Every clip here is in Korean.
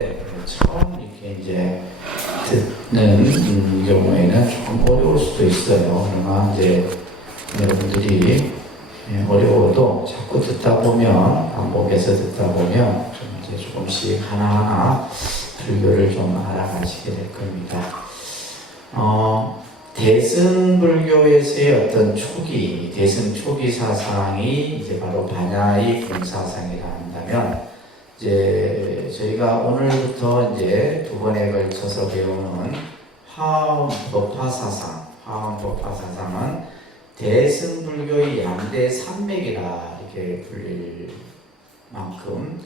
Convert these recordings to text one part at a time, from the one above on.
처음 이렇게 이제 듣는 경우에는 조금 어려울 수도 있어요. 그러나 이제 여러분들이 어려워도 자꾸 듣다 보면, 반복해서 듣다 보면 좀 이제 조금씩 하나하나 불교를 좀 알아가시게 될 겁니다. 대승불교에서의 어떤 초기, 대승 초기 사상이 이제 바로 반야의 공사상이라 한다면, 이제 저희가 오늘부터 이제 두 번에 걸쳐서 배우는 화엄법화 사상은 대승불교의 양대 산맥이라 이렇게 불릴 만큼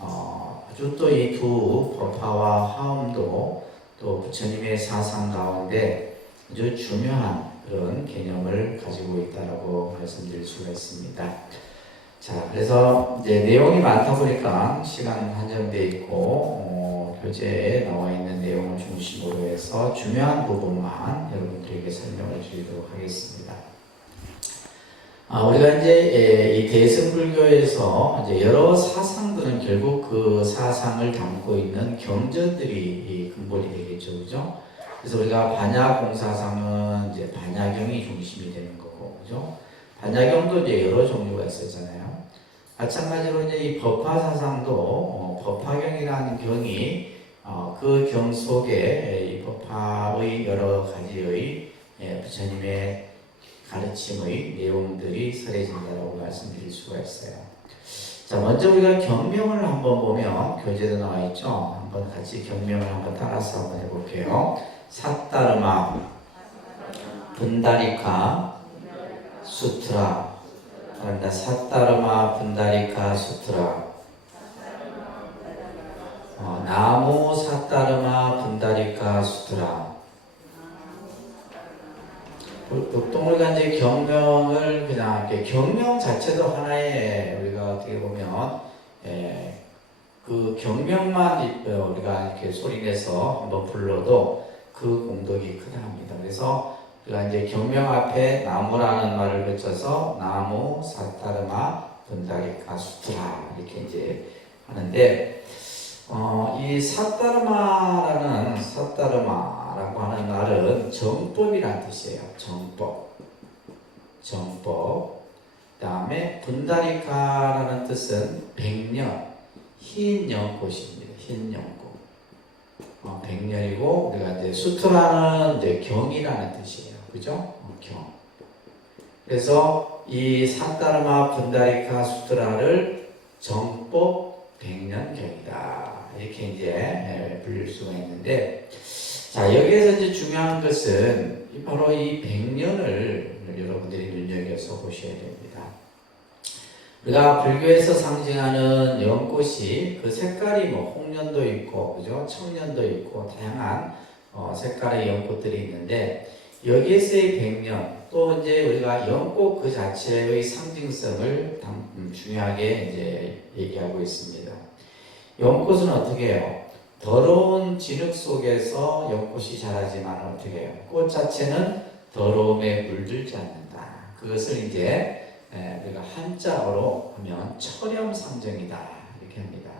아주 또 이 두 법화와 화엄도 또 부처님의 사상 가운데 아주 중요한 그런 개념을 가지고 있다라고 말씀드릴 수가 있습니다. 자, 그래서 이제 내용이 많다 보니까 시간은 한정되어 있고 교재에 나와 있는 내용을 중심으로 해서 중요한 부분만 여러분들에게 설명을 드리도록 하겠습니다. 우리가 이제 이 대승불교에서 이제 여러 사상들은 결국 그 사상을 담고 있는 경전들이 근본이 되겠죠, 그죠? 그래서 우리가 반야공사상은 이제 반야경이 중심이 되는 거고, 그죠? 반야경도 이제 여러 종류가 있었잖아요. 마찬가지로 이제 이 법화사상도 법화경이라는 경이 그 경 속에 이 법화의 여러 가지의 부처님의 가르침의 내용들이 서려진다고 말씀드릴 수가 있어요. 자, 먼저 우리가 경명을 한번 보면 교재도 나와 있죠. 한번 같이 경명을 한번 따라서 한번 해볼게요. 사따르마, 분다리카, 수트라. 그런다. 사따르마 분다리카 수트라. 나무 사따르마 분다리카 수트라. 보통 우리가 이제 경명을 그냥 이렇게 경명 자체도 하나의 우리가 어떻게 보면 그 경명만 우리가 이렇게 소리내서 한번 불러도 그 공덕이 크다 합니다. 그래서 우리가 이제 경명 앞에 나무라는 말을 붙여서 나무 사따르마 분다리카 수트라 이렇게 이제 하는데 이 사따르마라고 하는 말은 정법이라는 뜻이에요. 정법. 그다음에 분다리카라는 뜻은 백년, 흰 연꽃입니다. 흰 연꽃. 백년이고 우리가 이제 수트라는 이제 경이라는 뜻이에요. 그죠? 경. 그래서 이 사따르마 분다리카 수트라를 정법 백년경이다. 이렇게 이제 불릴 수가 있는데, 자, 여기에서 이제 중요한 것은 바로 이 백년을 여러분들이 눈여겨서 보셔야 됩니다. 우리가 불교에서 상징하는 연꽃이 그 색깔이 홍년도 있고, 그죠? 청년도 있고, 다양한 색깔의 연꽃들이 있는데, 여기에서의 백년, 또 이제 우리가 연꽃 그 자체의 상징성을 중요하게 이제 얘기하고 있습니다. 연꽃은 어떻게 해요? 더러운 진흙 속에서 연꽃이 자라지만 어떻게 해요? 꽃 자체는 더러움에 물들지 않는다. 그것을 이제 우리가 한자어로 하면 철염상정이다 이렇게 합니다.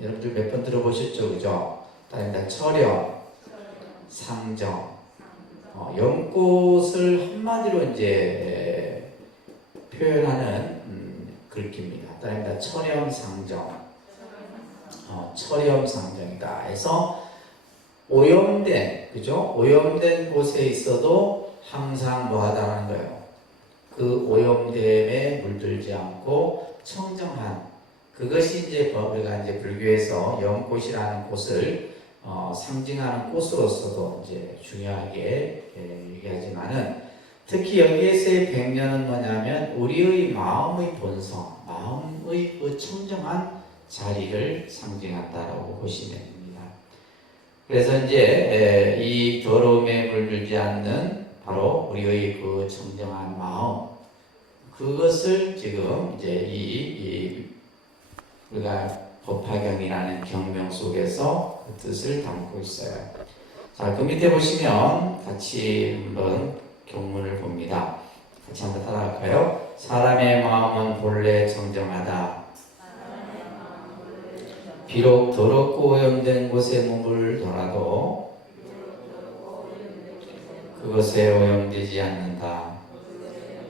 여러분들 몇 번 들어보셨죠, 그죠? 다른다. 철염, 상정. 연꽃을 한마디로 이제 표현하는 글귀입니다. 다른다. 철염상정. 철염상정이다. 해서 오염된, 그죠? 오염된 곳에 있어도 항상 뭐하다는 거예요. 그 오염됨에 물들지 않고 청정한 그것이 이제 우리가 이제 불교에서 연꽃이라는 꽃을 상징하는 꽃으로서도 이제 중요하게 얘기하지만은 특히 여기에서의 백년은 뭐냐면 우리의 마음의 본성, 마음의 그 청정한 자리를 상징한다라고 보시면 됩니다. 그래서 이제 이 더러움에 물들지 않는 바로 우리의 그 청정한 마음, 그것을 지금 이제 우리가 법화경이라는 경명 속에서 그 뜻을 담고 있어요. 자, 그 밑에 보시면 같이 한번 경문을 봅니다. 같이 한번 따라갈까요? 사람의 마음은 본래 청정하다. 비록 더럽고 오염된 곳에 머물더라도 그것에 오염되지 않는다.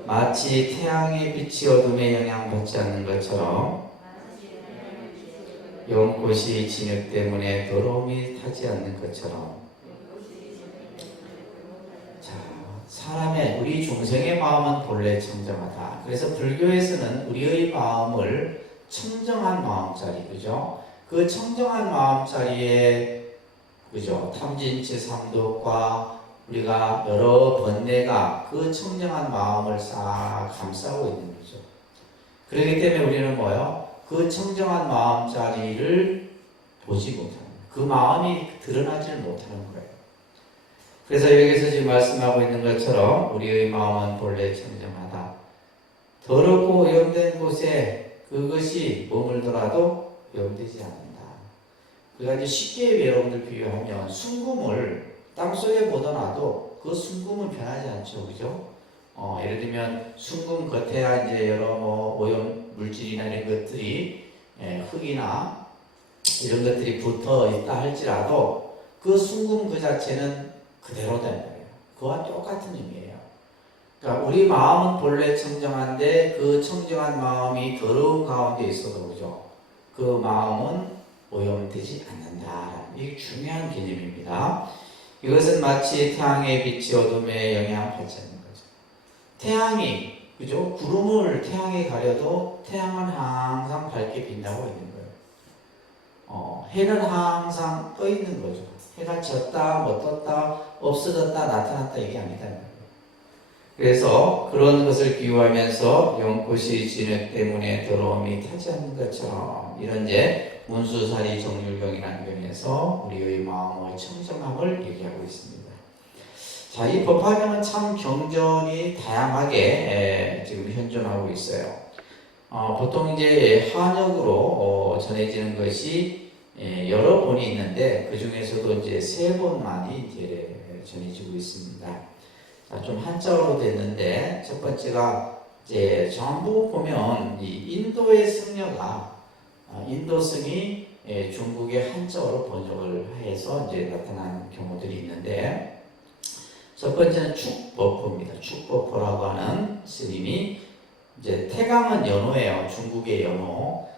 마치 태양의 빛이 어둠에 영향받지 않는 것처럼 연꽃이 진흙 때문에 더러움이 타지 않는 것처럼 사람의 우리 중생의 마음은 본래 청정하다. 그래서 불교에서는 우리의 마음을 청정한 마음자리, 그죠? 그 청정한 마음자리에, 그죠? 탐진치 삼독과 우리가 여러 번뇌가 그 청정한 마음을 싹 감싸고 있는 거죠. 그렇기 때문에 우리는 뭐요? 그 청정한 마음자리를 보지 못하는 거예요. 그 마음이 드러나지를 못하는 거예요. 그래서 여기서 지금 말씀하고 있는 것처럼 우리의 마음은 본래 청정하다. 더럽고 오염된 곳에 그것이 머물더라도 오염되지 않는다. 그러니까 이제 쉽게 여러분들 비유하면 순금을 땅속에 묻어놔도 그 순금은 변하지 않죠. 그죠? 예를 들면 순금 겉에야 이제 여러 오염 물질이나 이런 것들이 흙이나 이런 것들이 붙어 있다 할지라도 그 순금 그 자체는 그대로 된다. 그와 똑같은 의미예요. 그러니까 우리 마음은 본래 청정한데 그 청정한 마음이 더러운 가운데 있어도 그죠? 그 마음은 오염되지 않는다. 이게 중요한 개념입니다. 이것은 마치 태양의 빛이 어둠에 영향받지 않는 거죠. 태양이 그죠? 구름을 태양에 가려도 태양은 항상 밝게 빛나고 있는 거예요. 해는 항상 떠 있는 거죠. 해가 졌다, 못 떴다, 없어졌다, 나타났다 이게 아니다. 그래서 그런 것을 비유하면서 연꽃이 진흙 때문에 더러움이 타지 않는 것처럼 이런 이제 문수사리 정율경이라는 경에서 우리의 마음의 청정함을 얘기하고 있습니다. 자, 이 법화경은 참 경전이 다양하게 지금 현존하고 있어요. 보통 이제 한역으로 전해지는 것이 여러 본이 있는데 그 중에서도 이제 3본만이 이제 전해지고 있습니다. 자, 좀 한자어로 됐는데 첫 번째가 이제 전부 보면 이 인도의 승려가 인도성이 중국의 한자어로 번역을 해서 이제 나타난 경우들이 있는데 첫 번째는 축법호입니다. 축법호라고 하는 스님이 이제 태강은 연호예요. 중국의 연호.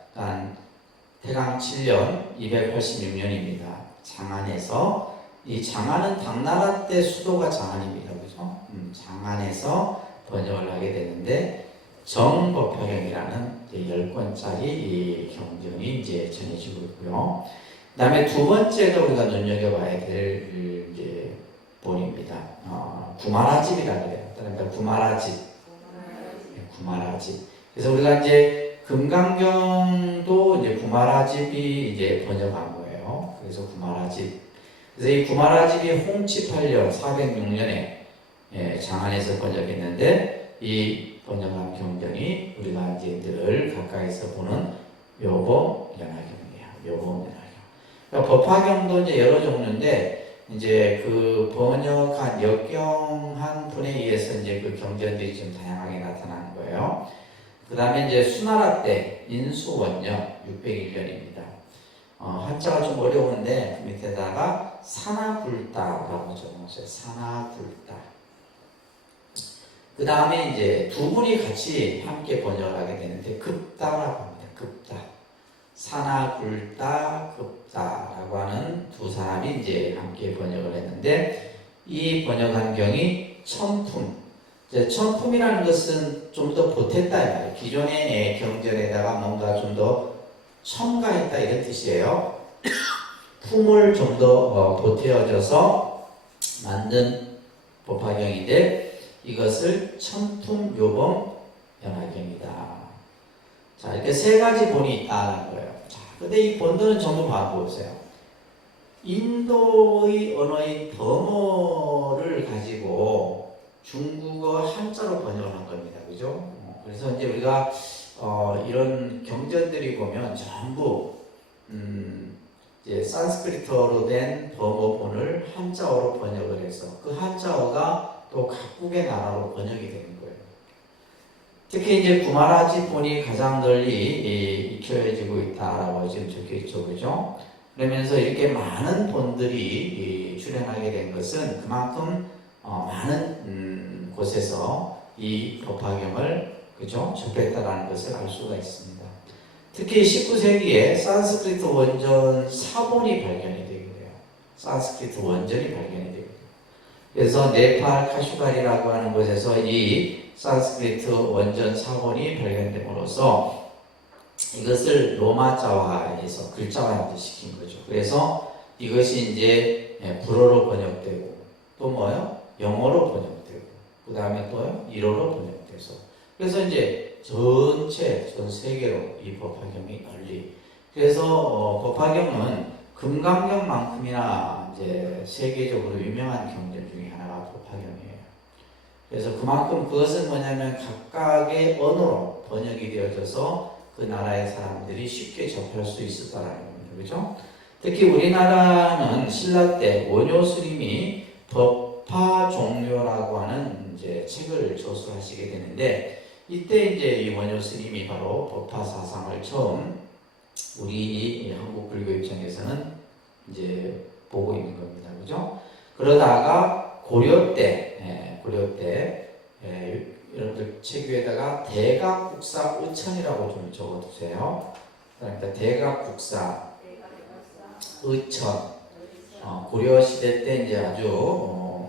태강 7년 286년입니다. 장안에서 이 장안은 당나라 때 수도가 장안입니다. 그죠? 장안에서 번역을 하게 되는데 정법화경이라는 10권짜리 이 경전이 이제 전해지고 있고요. 그 다음에 두 번째가 우리가 눈여겨봐야 될 이제 본입니다. 구마라집이라고 그래요. 그러니까 구마라집. 구마라집. 그래서 우리가 이제 금강경도 이제 구마라집이 이제 번역한 거예요. 그래서 구마라집. 그래서 이 구마라집이 홍치 8년 406년에 장안에서 번역했는데 이 번역한 경전이 우리가 이제 늘 가까이서 보는 묘범연화경이에요. 묘범연화경. 그러니까 법화경도 이제 여러 종류인데 이제 그 번역한 역경한 분에 의해서 이제 그 경전들이 좀 다양하게 나타나는 거예요. 그 다음에 이제 수나라 때 인수원년 601년입니다. 한자가 좀 어려운데 그 밑에다가 사나불다라고 적어놨어요. 사나불다. 그 다음에 이제 두 분이 같이 함께 번역을 하게 되는데 급다라고 합니다. 급다. 사나불다, 급다라고 하는 두 사람이 이제 함께 번역을 했는데 이 번역한 경이 천품. 천품이라는 것은 좀 더 보탰다 이 말이에요. 기존의 경전에다가 뭔가 좀 더 첨가했다 이런 뜻이에요. 품을 좀 더 보태어져서 만든 법화경인데 이것을 천품묘범 연화경이다. 자, 이렇게 3가지 본이 있다는 거예요. 자, 근데 이 본들은 전부 봐보세요. 인도의 언어인 버머를 가지고 중국어 한자로 번역을 한 겁니다. 그죠? 그래서 이제 우리가 이런 경전들이 보면 전부 이제 산스크리트어로 된 버머본을 한자어로 번역을 해서 그 한자어가 또 각국의 나라로 번역이 되는 거예요. 특히 이제 구마라지 본이 가장 널리 익혀지고 있다라고 지금 적혀 있죠, 그죠? 그러면서 이렇게 많은 본들이 출현하게 된 것은 그만큼 많은 곳에서 이 법화경을 그죠? 접했다라는 것을 알 수가 있습니다. 특히 19세기에 산스크리트 원전 사본이 발견이 되게 돼요. 산스크리트 원전이 발견이 되게 돼요. 그래서 네팔 카슈가리라고 하는 곳에서 이 산스크리트 원전 사본이 발견됨으로써 이것을 로마자화해서 글자화 시킨 거죠. 그래서 이것이 이제 불어로 번역되고 또 뭐요? 영어로 번역되고 그 다음에 또요? 일어로 번역돼서 그래서 이제 전 세계로 이 법화경이 널리 그래서 법화경은 금강경만큼이나 이제 세계적으로 유명한 경전 중에 하나가 법화경이에요. 그래서 그만큼 그것은 뭐냐면 각각의 언어로 번역이 되어져서 그 나라의 사람들이 쉽게 접할 수 있었다라는 겁니다. 그죠? 특히 우리나라는 신라 때 원효 스님이 법화 종묘라고 하는 이제 책을 저술하시게 되는데 이때 이제 이 원효 스님이 바로 법화 사상을 처음 우리 한국 불교 입장에서는 이제 보고 있는 겁니다. 그죠? 그러다가 고려 때 여러분들 책 위에다가 대각국사 의천이라고 좀 적어두세요. 그러니까 대각국사 의천 고려 시대 때 이제 아주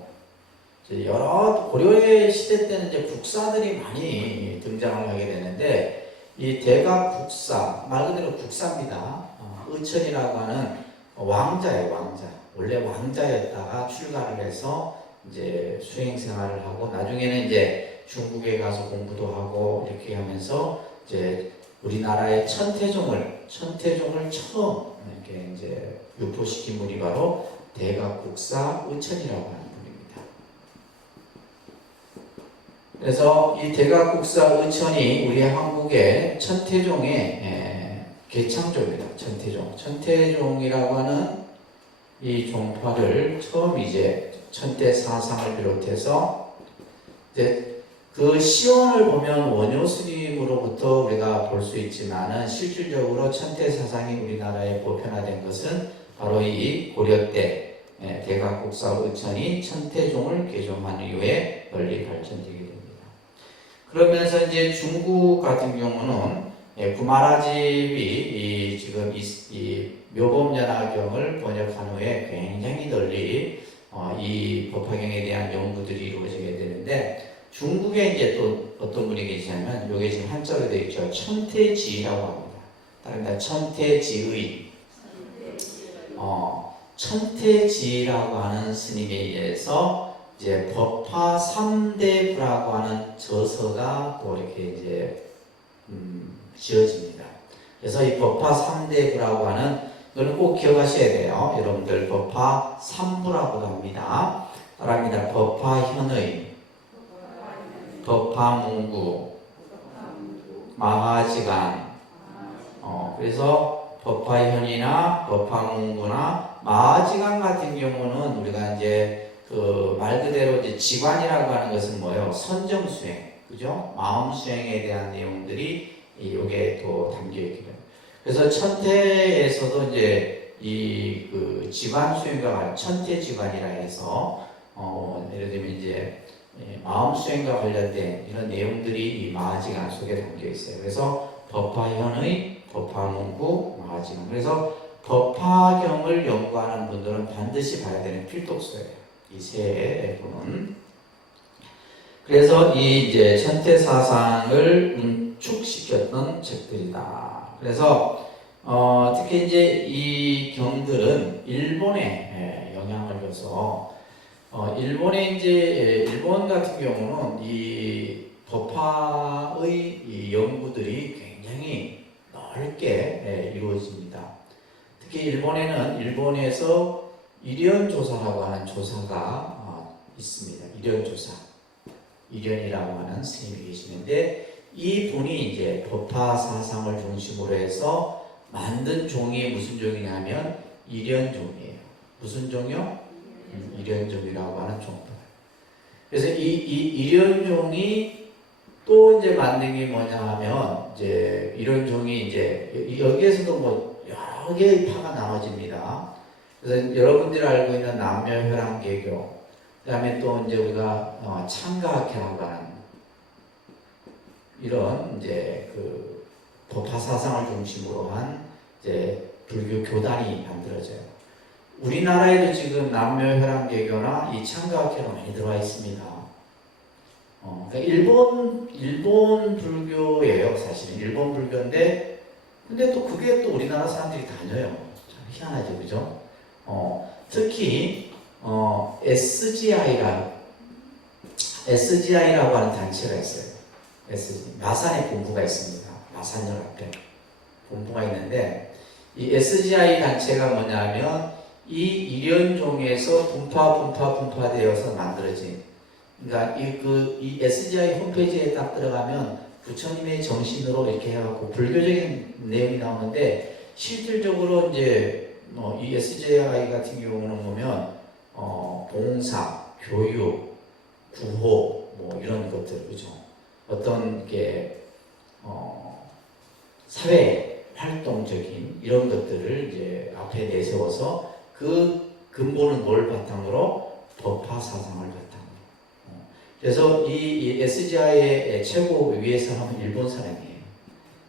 여러 고려의 시대 때는 이제 국사들이 많이 등장을 하게 되는데 이 대각국사 말 그대로 국사입니다. 의천이라고 하는 왕자예요, 왕자. 원래 왕자였다가 출가를 해서 이제 수행 생활을 하고 나중에는 이제 중국에 가서 공부도 하고 이렇게 하면서 이제 우리나라의 천태종을 처음 이렇게 이제 유포시킨 분이 바로 대각국사 의천이라고 하는 분입니다. 그래서 이 대각국사 의천이 우리 한국의 천태종의 개창조입니다. 천태종이라고 하는 이 종파를 처음 이제 천태 사상을 비롯해서 이제 그 시원을 보면 원효 스님으로부터 우리가 볼 수 있지만은 실질적으로 천태 사상이 우리나라에 보편화된 것은 바로 이 고려 때 대각국사 의천이 천태종을 개종한 이후에 널리 발전되게 됩니다. 그러면서 이제 중국 같은 경우는 구마라집이 지금 이 묘법연화경을 번역한 후에 굉장히 널리 이 법화경에 대한 연구들이 이루어지게 되는데 중국에 이제 또 어떤 분이 계시냐면 여기 지금 한자로 되어 있죠. 천태지라고 합니다. 다릅니다. 천태지의 천태지라고 하는 스님에 의해서 이제 법화 3대부라고 하는 저서가 또 이렇게 이제 지어집니다. 그래서 이 법화 3대부라고 하는 이거는 꼭 기억하셔야 돼요. 여러분들 법화 3부라고도 합니다. 따라합니다. 법화현의, 법화문구, 마하지간. 그래서 법화현이나 법화문구나 마하지간 같은 경우는 우리가 이제 그 말 그대로 이제 지관이라고 하는 것은 뭐예요? 선정수행, 그죠? 마음수행에 대한 내용들이 여기에 또 담겨 있게 됩니다. 그래서 천태에서도 이제 이 그 지관수행과 천태지관이라 해서 예를 들면 이제 마음수행과 관련된 이런 내용들이 이 마하지간 속에 담겨 있어요. 그래서 법화현의, 법화문구, 마하지간. 그래서 법화경을 연구하는 분들은 반드시 봐야 되는 필독서예요. 이 세 부는. 그래서 이 이제 천태 사상을 응축시켰던 책들이다. 그래서 특히 이제 이 경들은 일본에 영향을 줘서 일본의 이제 일본 같은 경우는 이 법화의 이 연구들이 굉장히 넓게 이루어집니다. 특히 일본에서 일연조사라고 하는 조사가 있습니다. 일연조사, 일연이라고 하는 스님이 계시는데 이 분이 이제 법화 사상을 중심으로 해서 만든 종이 무슨 종이냐면 일연종이에요. 무슨 종이요? 일연종이라고 하는 종파. 그래서 이 일연종이 또 또 이제 만든 게 뭐냐 하면 이제 이런 종이 이제 여기에서도 뭐 여러 개의 파가 나눠집니다. 그래서 여러분들이 알고 있는 남녀혈안개교, 그다음에 또 이제 우리가 창가학회라고 하는 이런 이제 그 법화 사상을 중심으로 한 이제 불교 교단이 만들어져요. 우리나라에도 지금 남묘혈안개교나 이 창가학회가 많이 들어와 있습니다. 그러니까 일본 불교예요, 사실은. 일본 불교인데, 근데 또 그게 또 우리나라 사람들이 다녀요. 참 희한하죠, 그죠? 특히, SGI라고 하는 단체가 있어요. 마산에 본부가 있습니다. 마산역 앞에 본부가 있는데, 이 SGI 단체가 뭐냐면, 이 일연종에서 분파되어서 만들어진, 그러니까 이 SGI 홈페이지에 딱 들어가면 부처님의 정신으로 이렇게 해갖고 불교적인 내용이 나오는데, 실질적으로 이제 이 SGI 같은 경우는 보면 봉사, 교육, 구호 뭐 이런 것들, 그죠? 어떤 게 사회 활동적인 이런 것들을 이제 앞에 내세워서 그 근본은 뭘 바탕으로? 법화 사상을 바탕으로. 그래서 이 SGI의 최고 위의 사람은 일본 사람이에요.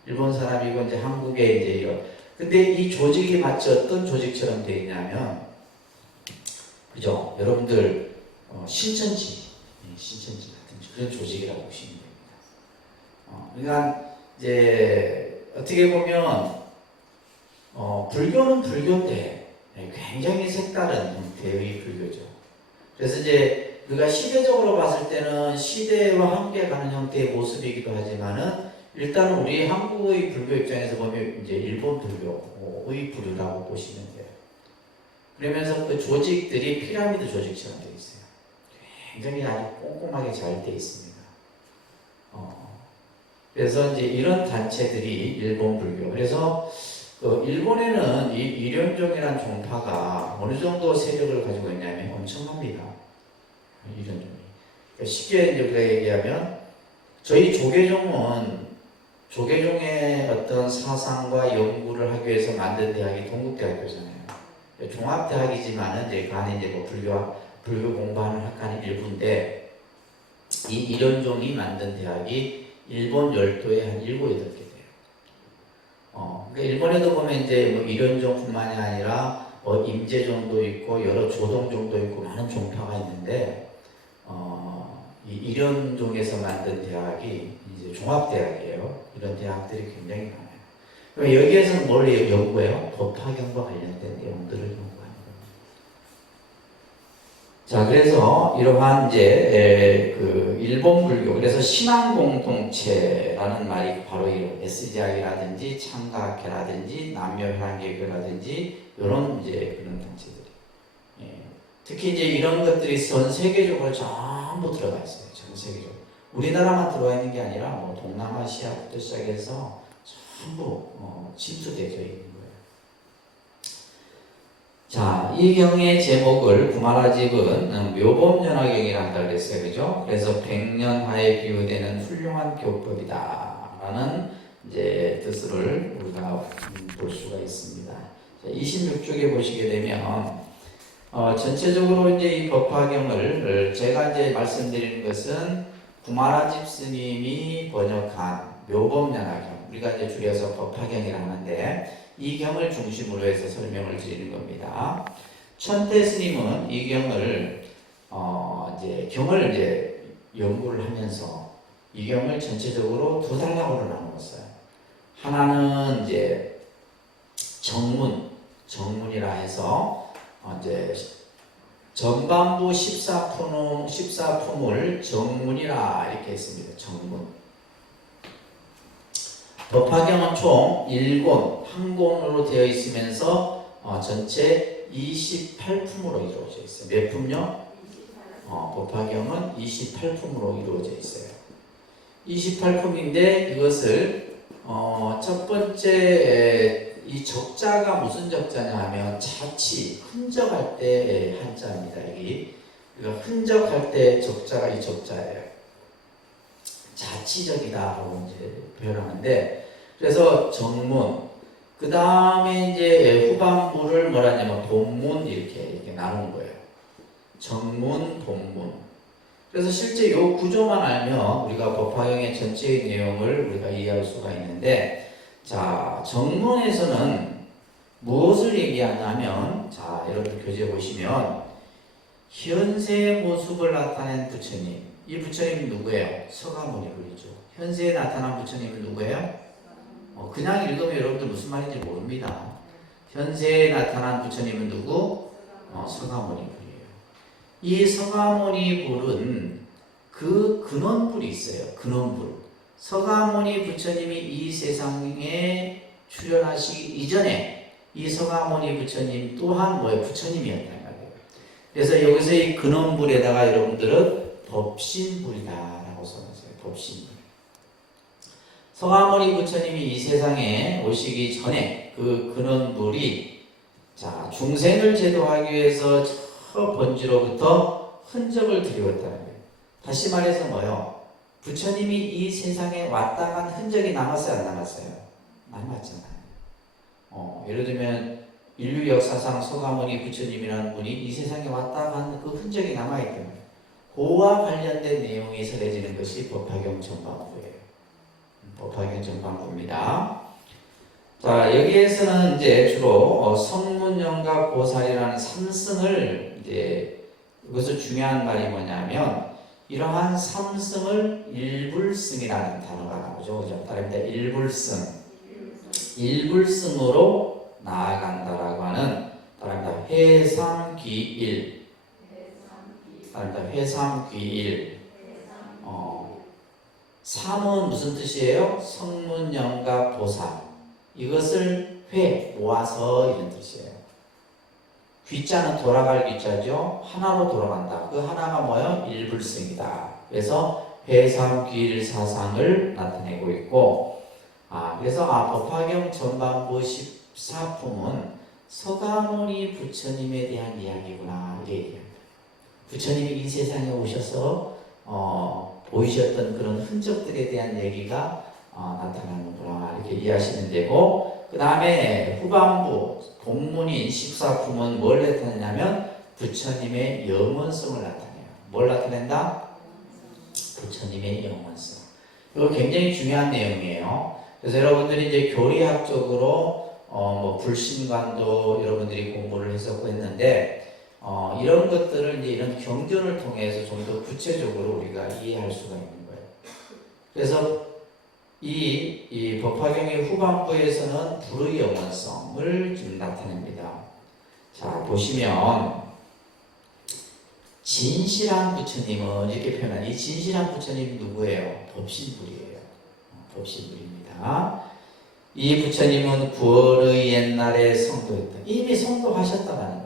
일본 사람이고 이제 한국에 이제 이런. 근데 이 조직이 마치 어떤 조직처럼 되어 있냐면, 그죠? 여러분들 신천지 같은 그런 조직이라고 보시면 됩니다. 그러니까 이제 어떻게 보면 불교는 불교인데 굉장히 색다른 형태의 불교죠. 그래서 이제 우리가 시대적으로 봤을 때는 시대와 함께 가는 형태의 모습이기도 하지만은 일단은 우리 한국의 불교 입장에서 보면 이제 일본 불교의 부류라고 보시면 돼요. 그러면서 그 조직들이 피라미드 조직처럼 되어 있어요. 굉장히 아주 꼼꼼하게 잘 되어 있습니다. 그래서 이제 이런 단체들이 일본 불교. 그래서 일본에는 이 일연종이라는 종파가 어느 정도 세력을 가지고 있냐면 엄청납니다. 일연종이. 그러니까 쉽게 이제 우리가 얘기하면 저희 조계종의 어떤 사상과 연구를 하기 위해서 만든 대학이 동국대학교잖아요. 종합대학이지만은 이제 그 안에 이제 뭐 불교 공부하는 학과는 일부인데, 이 일연종이 만든 대학이 일본 열도에 한 7, 8개 돼요. 그러니까 일본에도 보면 이제 뭐 일연종뿐만이 아니라 임제종도 있고 여러 조동종도 있고 많은 종파가 있는데, 이 일연종에서 만든 대학이 이제 종합대학이에요. 이런 대학들이 굉장히 많아요. 그럼 여기에서는 뭘 연구해요? 법화경과 관련된 내용들을 연구하는 겁니다. 자, 그래서 이러한 이제 그 일본 불교, 그래서 신앙 공동체라는 말이 바로 이런 SGI라든지 창가학회라든지 남녀혈안개교라든지 이런 이제 그런 단체들이. 특히 이제 이런 것들이 전 세계적으로 전부 들어가 있어요. 전 세계적으로. 우리나라만 들어와 있는 게 아니라 뭐 동남아시아부터 시작해서 전부 침투되어 있는 거예요. 자, 이 경의 제목을 구마라집은 묘법연화경이라 한다 그랬어요. 그죠? 그래서 100년하에 비유되는 훌륭한 교법이다 라는 이제 뜻을 우리가 볼 수가 있습니다. 자, 26쪽에 보시게 되면 전체적으로 이제 이 법화경을 제가 이제 말씀드리는 것은 구마라집 스님이 번역한 묘법연화경, 우리가 이제 줄여서 법화경이라 하는데, 이 경을 중심으로 해서 설명을 드리는 겁니다. 천태 스님은 이 경을 이제 경을 이제 연구를 하면서 이 경을 전체적으로 두 단락으로 나누었어요. 하나는 이제 정문이라 해서 이제 전반부 14품을 정문이라 이렇게 했습니다. 정문. 법화경은 총 1권, 한 권으로 되어 있으면서 전체 28품으로 이루어져 있어요. 몇 품요? 법화경은 28품으로 이루어져 있어요. 28품인데 이것을 첫 번째 이 적자가 무슨 적자냐 하면 자치, 흔적할 때 한자입니다. 여기 흔적할 때 적자가 이 적자예요. 자치적이다라고 이제 표현하는데, 그래서 정문, 그 다음에 이제 후반부를 뭐라 하냐면 본문 이렇게 나눈 거예요. 정문, 본문. 그래서 실제 이 구조만 알면 우리가 법화경의 전체의 내용을 우리가 이해할 수가 있는데, 자, 정문에서는 무엇을 얘기하냐면, 자, 여러분 교재 보시면 현세 모습을 나타낸 부처님, 이 부처님이 누구예요? 서가모니불이죠. 현세에 나타난 부처님은 누구예요? 그냥 읽으면 여러분들 무슨 말인지 모릅니다. 현세에 나타난 부처님은 누구? 서가모니불이에요. 이 서가모니불은 그 근원불이 있어요. 근원불. 서가모니 부처님이 이 세상에 출현하시기 이전에 이 서가모니 부처님 또한 뭐예요? 부처님이었단 말이에요. 그래서 여기서 이 근원불에다가 여러분들은 법신불이다라고 써놨어요. 법신불. 서가모니 부처님이 이 세상에 오시기 전에 그 근원불이, 자, 중생을 제도하기 위해서 저 번지로부터 흔적을 드리웠다는 거예요. 다시 말해서 뭐요? 부처님이 이 세상에 왔다 간 흔적이 남았어요, 안 남았어요? 남았잖아요. 예를 들면 인류 역사상 서가모니 부처님이라는 분이 이 세상에 왔다 간 그 흔적이 남아있던 거예요. 그와 관련된 내용이 설해지는 것이 법화경 전반부예요. 법화경 전반부입니다. 자, 여기에서는 이제 주로 성문영각 보살이라는 삼승을 이제, 이것은 중요한 말이 뭐냐면, 이러한 삼승을 일불승이라는 단어가 나오죠. 그죠? 따릅니다. 일불승. 일불승으로 나아간다라고 하는, 따릅니다. 회삼귀일. 따릅니다. 회삼귀일. 삼은 무슨 뜻이에요? 성문영각 보살. 이것을 회, 모아서 이런 뜻이에요. 귀자는 돌아갈 귀자죠. 하나로 돌아간다. 그 하나가 뭐예요? 일불승이다. 그래서 회삼귀일 사상을 나타내고 있고, 그래서 법화경 전반부 14품은 서가모니 부처님에 대한 이야기구나, 이렇게 얘기합니다. 부처님이 이 세상에 오셔서 보이셨던 그런 흔적들에 대한 얘기가 나타나는구나, 이렇게 이해하시면 되고, 그 다음에 후반부 본문인 14품은 뭘 나타내냐면 부처님의 영원성을 나타내요. 뭘 나타낸다? 부처님의 영원성. 이거 굉장히 중요한 내용이에요. 그래서 여러분들이 이제 교리학적으로 뭐 불신관도 여러분들이 공부를 했었고 했는데, 이런 것들을 이제 이런 경전을 통해서 좀 더 구체적으로 우리가 이해할 수가 있는 거예요. 그래서 이 법화경의 후반부에서는 불의 영원성을 좀 나타냅니다. 자, 보시면 진실한 부처님은 이렇게 표현한, 이 진실한 부처님이 누구예요? 법신불이에요. 법신불입니다. 이 부처님은 구원의 옛날에 성도했다. 이미 성도하셨다는 거예요.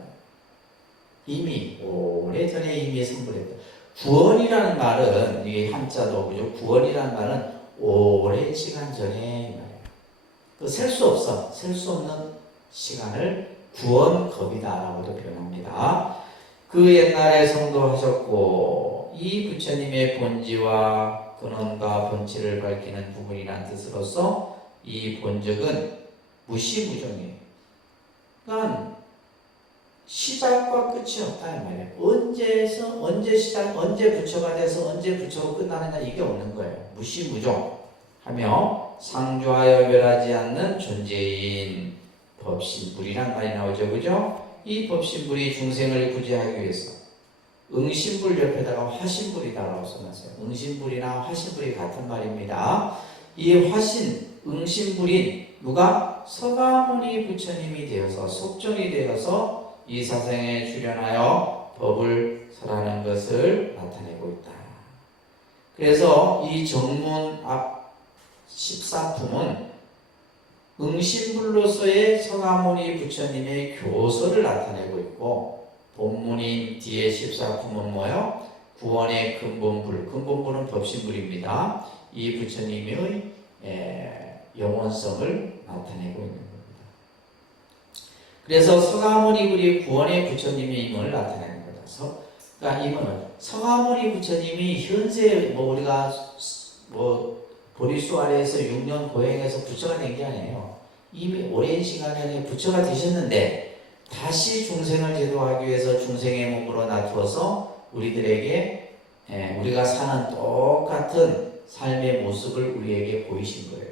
이미 오래전에 이미 성도했다. 구원이라는 말은, 이게 한자도 그죠? 구원이라는 말은 오랜 시간 전에 말이에요. 셀 수 없어. 셀 수 없는 시간을 구원겁이다라고도 표현합니다. 그 옛날에 성도하셨고, 이 부처님의 본지와 근원과 본질을 밝히는 부분이라는 뜻으로서 이 본적은 무시무종이에요. 그러니까 시작과 끝이 없다 이 말이에요. 언제 시작, 언제 부처가 돼서 언제 부처가 끝나느냐, 이게 없는 거예요. 무시무종 하며 상조하여 멸하지 않는 존재인 법신불이란 말이 나오죠. 그죠? 이 법신불이 중생을 구제하기 위해서 응신불 옆에다가 화신불이다라고 써놨어요. 응신불이나 화신불이 같은 말입니다. 이 화신, 응신불인 누가? 서가모니 부처님이 되어서, 속전이 되어서 이 사상에 출현하여 법을 설하는 것을 나타내고 있다. 그래서 이 정문 앞 14품은 응신불로서의 서가모니 부처님의 교서를 나타내고 있고, 본문인 뒤에 14품은 뭐예요? 구원의 근본불, 근본불은 법신불입니다. 이 부처님의 영원성을 나타내고 있는 겁니다. 그래서 서가모니 불이 구원의 부처님임을 나타내는 거다. 그러니까 이거는 서가모니 부처님이 현재 우리가 뭐 보리수 아래에서 6년 고행해서 부처가 된 게 아니에요. 이미 오랜 시간 안에 부처가 되셨는데 다시 중생을 제도하기 위해서 중생의 몸으로 나타서 우리들에게 우리가 사는 똑같은 삶의 모습을 우리에게 보이신 거예요.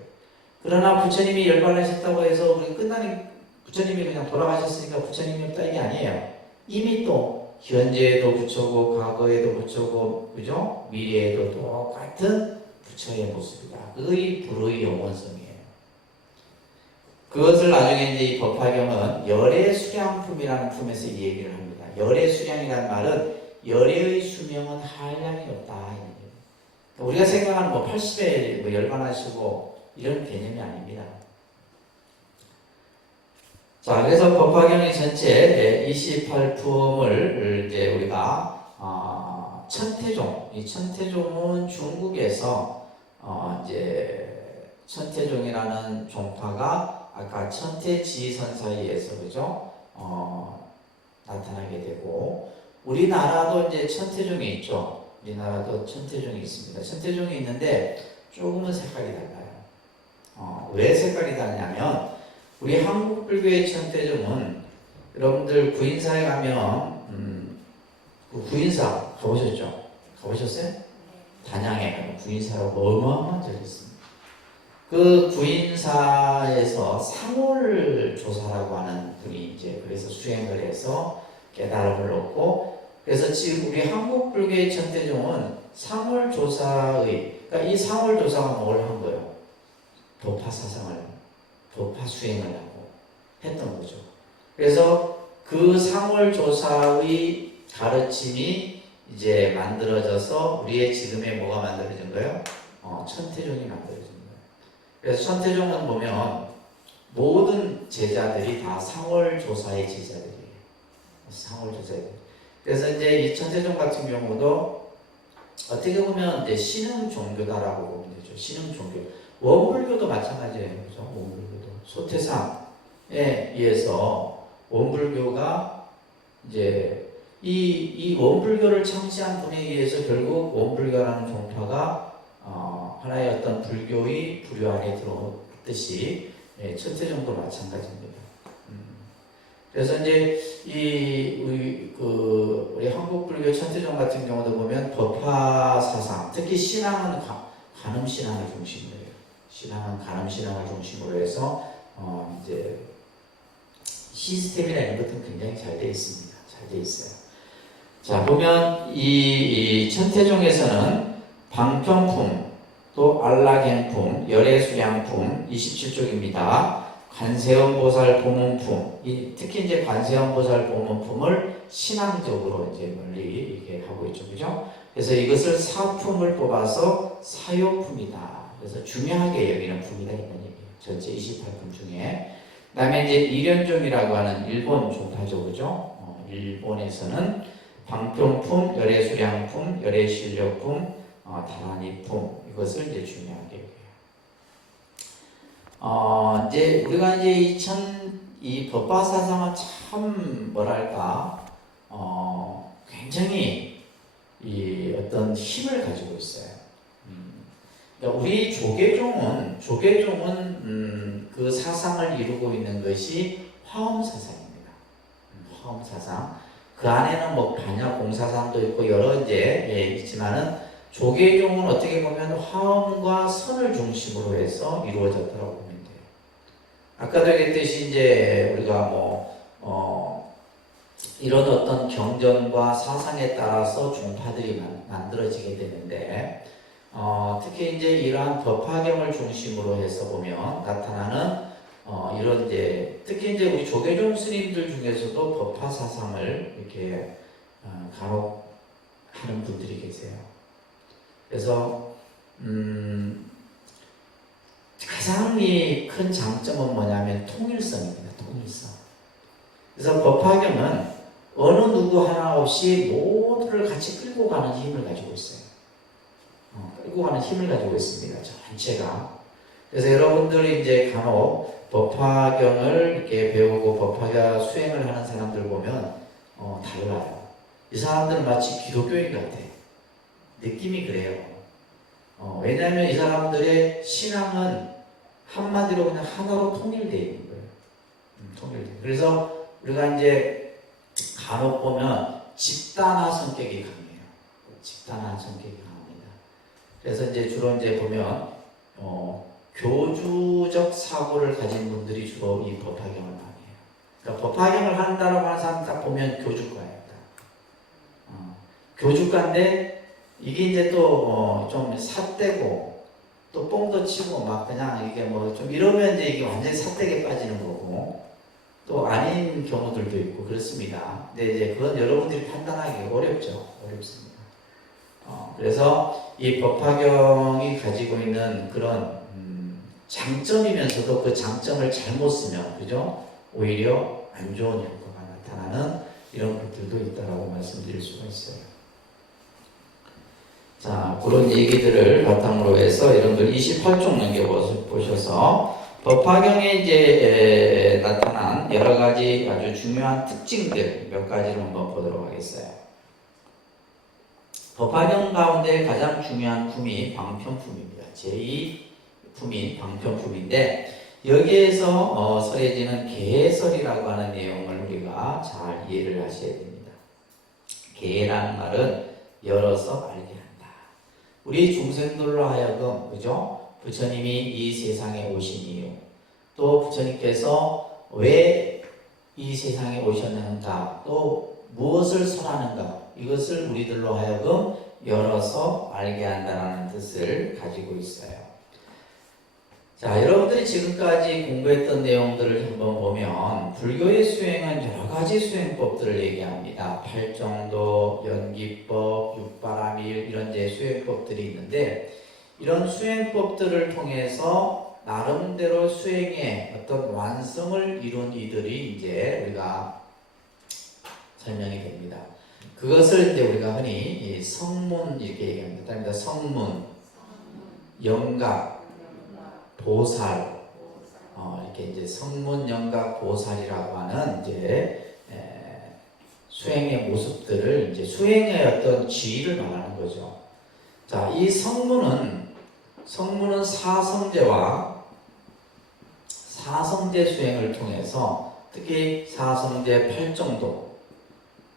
그러나 부처님이 열반하셨다고 해서 우리 끝나는 부처님이 그냥 돌아가셨으니까 부처님이 없다 이게 아니에요. 이미 또 현재에도 부처고 과거에도 부처고 그죠? 미래에도 똑같은 부처의 모습이다. 그의 불의 영원성이에요. 그것을 나중에 이제 이 법화경은 열의 수량품이라는 품에서 이 얘기를 합니다. 열의 수량이라는 말은 열의 수명은 한량이 없다. 우리가 생각하는 뭐 80에 뭐 열반하시고 이런 개념이 아닙니다. 자, 그래서 법화경의 전체 28품을 이제 우리가 천태종, 이 천태종은 중국에서 이제 천태종이라는 종파가 아까 천태지선사에서 그죠? 나타나게 되고 우리나라도 이제 천태종이 있죠. 우리나라도 천태종이 있습니다. 천태종이 있는데 조금은 색깔이 달라요. 왜 색깔이 다르냐면 우리 한국 불교의 천태종은 여러분들 구인사에 가면 그 구인사 가보셨죠? 가보셨어요? 단양에 구인사라고 어마어마한 적이 있습니다. 그 구인사에서 상월조사라고 하는 분이 이제 그래서 수행을 해서 깨달음을 얻고 그래서 지금 우리 한국 불교의 천태종은 상월조사의 그러니까 이 상월조사가 뭘 한 거예요? 도파사상을 도파 수행을 하고 했던 거죠. 그래서 그 상월조사의 가르침이 이제 만들어져서 우리의 지금의 뭐가 만들어진 거예요? 천태종이 만들어진 거예요. 그래서 천태종은 보면 모든 제자들이 다 상월조사의 제자들이에요. 상월조사들. 그래서 이제 이 천태종 같은 경우도 어떻게 보면 이제 신흥 종교다라고 보면 되죠. 신흥 종교. 원불교도 마찬가지예요. 그죠? 원불교도. 소태상에 의해서 원불교가 이제 이 원불교를 창시한 분에 의해서 결국 원불교라는 종파가 하나의 어떤 불교의 부류 안에 들어왔듯이 천태종도 마찬가지입니다. 그래서 이제 우리 한국 불교 천태종 같은 경우도 보면 법화 사상, 특히 신앙은 간음 신앙을 중심으로 해요. 신앙은 간음 신앙을 중심으로 해서 이제 시스템이나 이런 것들은 굉장히 잘 되어 있습니다. 잘 되어 있어요. 자, 보면 이 천태종에서는 방평품, 또 안락행품, 열애수량품 27쪽입니다. 관세음보살 보문품, 특히 이제 관세음보살 보문품을 신앙적으로 이제 멀리 이렇게 하고 있죠, 그죠? 그래서 이것을 사품을 뽑아서 사요품이다. 그래서 중요하게 여기는 품이다 이런 얘기예요. 전체 28품 중에. 그다음에 이제 일연종이라고 하는 일본 종파죠, 그죠? 일본에서는 방평품, 열애수량품, 열애실력품, 다라니품 이것을 이제 중요하게 여겨요. 이제 우리가 이제 이 법화 사상은 참 뭐랄까 굉장히 이 어떤 힘을 가지고 있어요. 그러니까 우리 조계종은 그 사상을 이루고 있는 것이 화엄 사상입니다. 화엄 사상. 그 안에는 뭐 반야 공사상도 있고 여러 이제 있지만은 조계종은 어떻게 보면 화엄과 선을 중심으로 해서 이루어졌다고 보면 돼요. 아까도 얘기했듯이 이제 우리가 이런 어떤 경전과 사상에 따라서 종파들이 만들어지게 되는데 특히 이제 이러한 법화경을 중심으로 해서 보면 나타나는 이런 이제 특히 이제 우리 조계종 스님들 중에서도 법화 사상을 이렇게 간혹 하는 분들이 계세요. 그래서 가장 큰 장점은 뭐냐면 통일성입니다. 통일성. 그래서 법화경은 어느 누구 하나 없이 모두를 같이 끌고 가는 힘을 가지고 있어요. 끌고 가는 힘을 가지고 있습니다. 전체가. 그래서 여러분들이 이제 간혹 법화경을 이렇게 배우고 법화 수행을 하는 사람들 보면 달라요. 이 사람들은 마치 기독교인 같아. 느낌이 그래요. 왜냐하면 이 사람들의 신앙은 한마디로 그냥 하나로 통일되어 있는 거예요. 통일돼. 그래서 우리가 이제 간혹 보면 집단화 성격이 강해요. 집단화 성격이 강합니다. 그래서 이제 주로 이제 보면 교주적 사고를 가진 분들이 주로 이 법화경을 많이 해요. 그러니까 법화경을 한다고 하는 사람 딱 보면 교주과예요. 교주과인데 이게 이제 또 좀 삿대고 또 뽕도 치고 막 그냥 이게 뭐 좀 이러면 이제 이게 완전히 삿대게 빠지는 거고 또 아닌 경우들도 있고 그렇습니다. 근데 이제 그건 여러분들이 판단하기 어렵죠. 어렵습니다. 그래서 이 법화경이 가지고 있는 그런 장점이면서도 그 장점을 잘못 쓰면 그죠? 오히려 안 좋은 효과가 나타나는 이런 것들도 있다라고 말씀드릴 수가 있어요. 자, 그런 얘기들을 바탕으로 해서 이런 걸 28쪽 넘겨보셔서 법화경에 이제 나타난 여러 가지 아주 중요한 특징들 몇 가지를 한번 보도록 하겠어요. 법화경 가운데 가장 중요한 품이 방편품입니다. 제2품인 방편품인데 여기에서 설해지는 개설이라고 하는 내용을 우리가 잘 이해를 하셔야 됩니다. 개라는 말은 열어서 알게 한다. 우리 중생들로 하여금 그죠? 부처님이 이 세상에 오신 이유, 또 부처님께서 왜 이 세상에 오셨는가, 또 무엇을 설하는가, 이것을 우리들로 하여금 열어서 알게 한다는 뜻을 가지고 있어요. 자, 여러분들이 지금까지 공부했던 내용들을 한번 보면 불교의 수행은 여러 가지 수행법들을 얘기합니다. 팔정도, 연기법, 육바라밀 이런 이제 수행법들이 있는데 이런 수행법들을 통해서 나름대로 수행의 어떤 완성을 이룬 이들이 이제 우리가 설명이 됩니다. 그것을 이제 우리가 흔히 성문 이렇게 얘기합니다. 성문, 영각, 보살, 이렇게 이제 성문, 영각, 보살이라고 하는 이제 수행의 모습들을 이제 수행의 어떤 지위를 말하는 거죠. 자, 이 성문은 사성제 수행을 통해서 특히 사성제 팔정도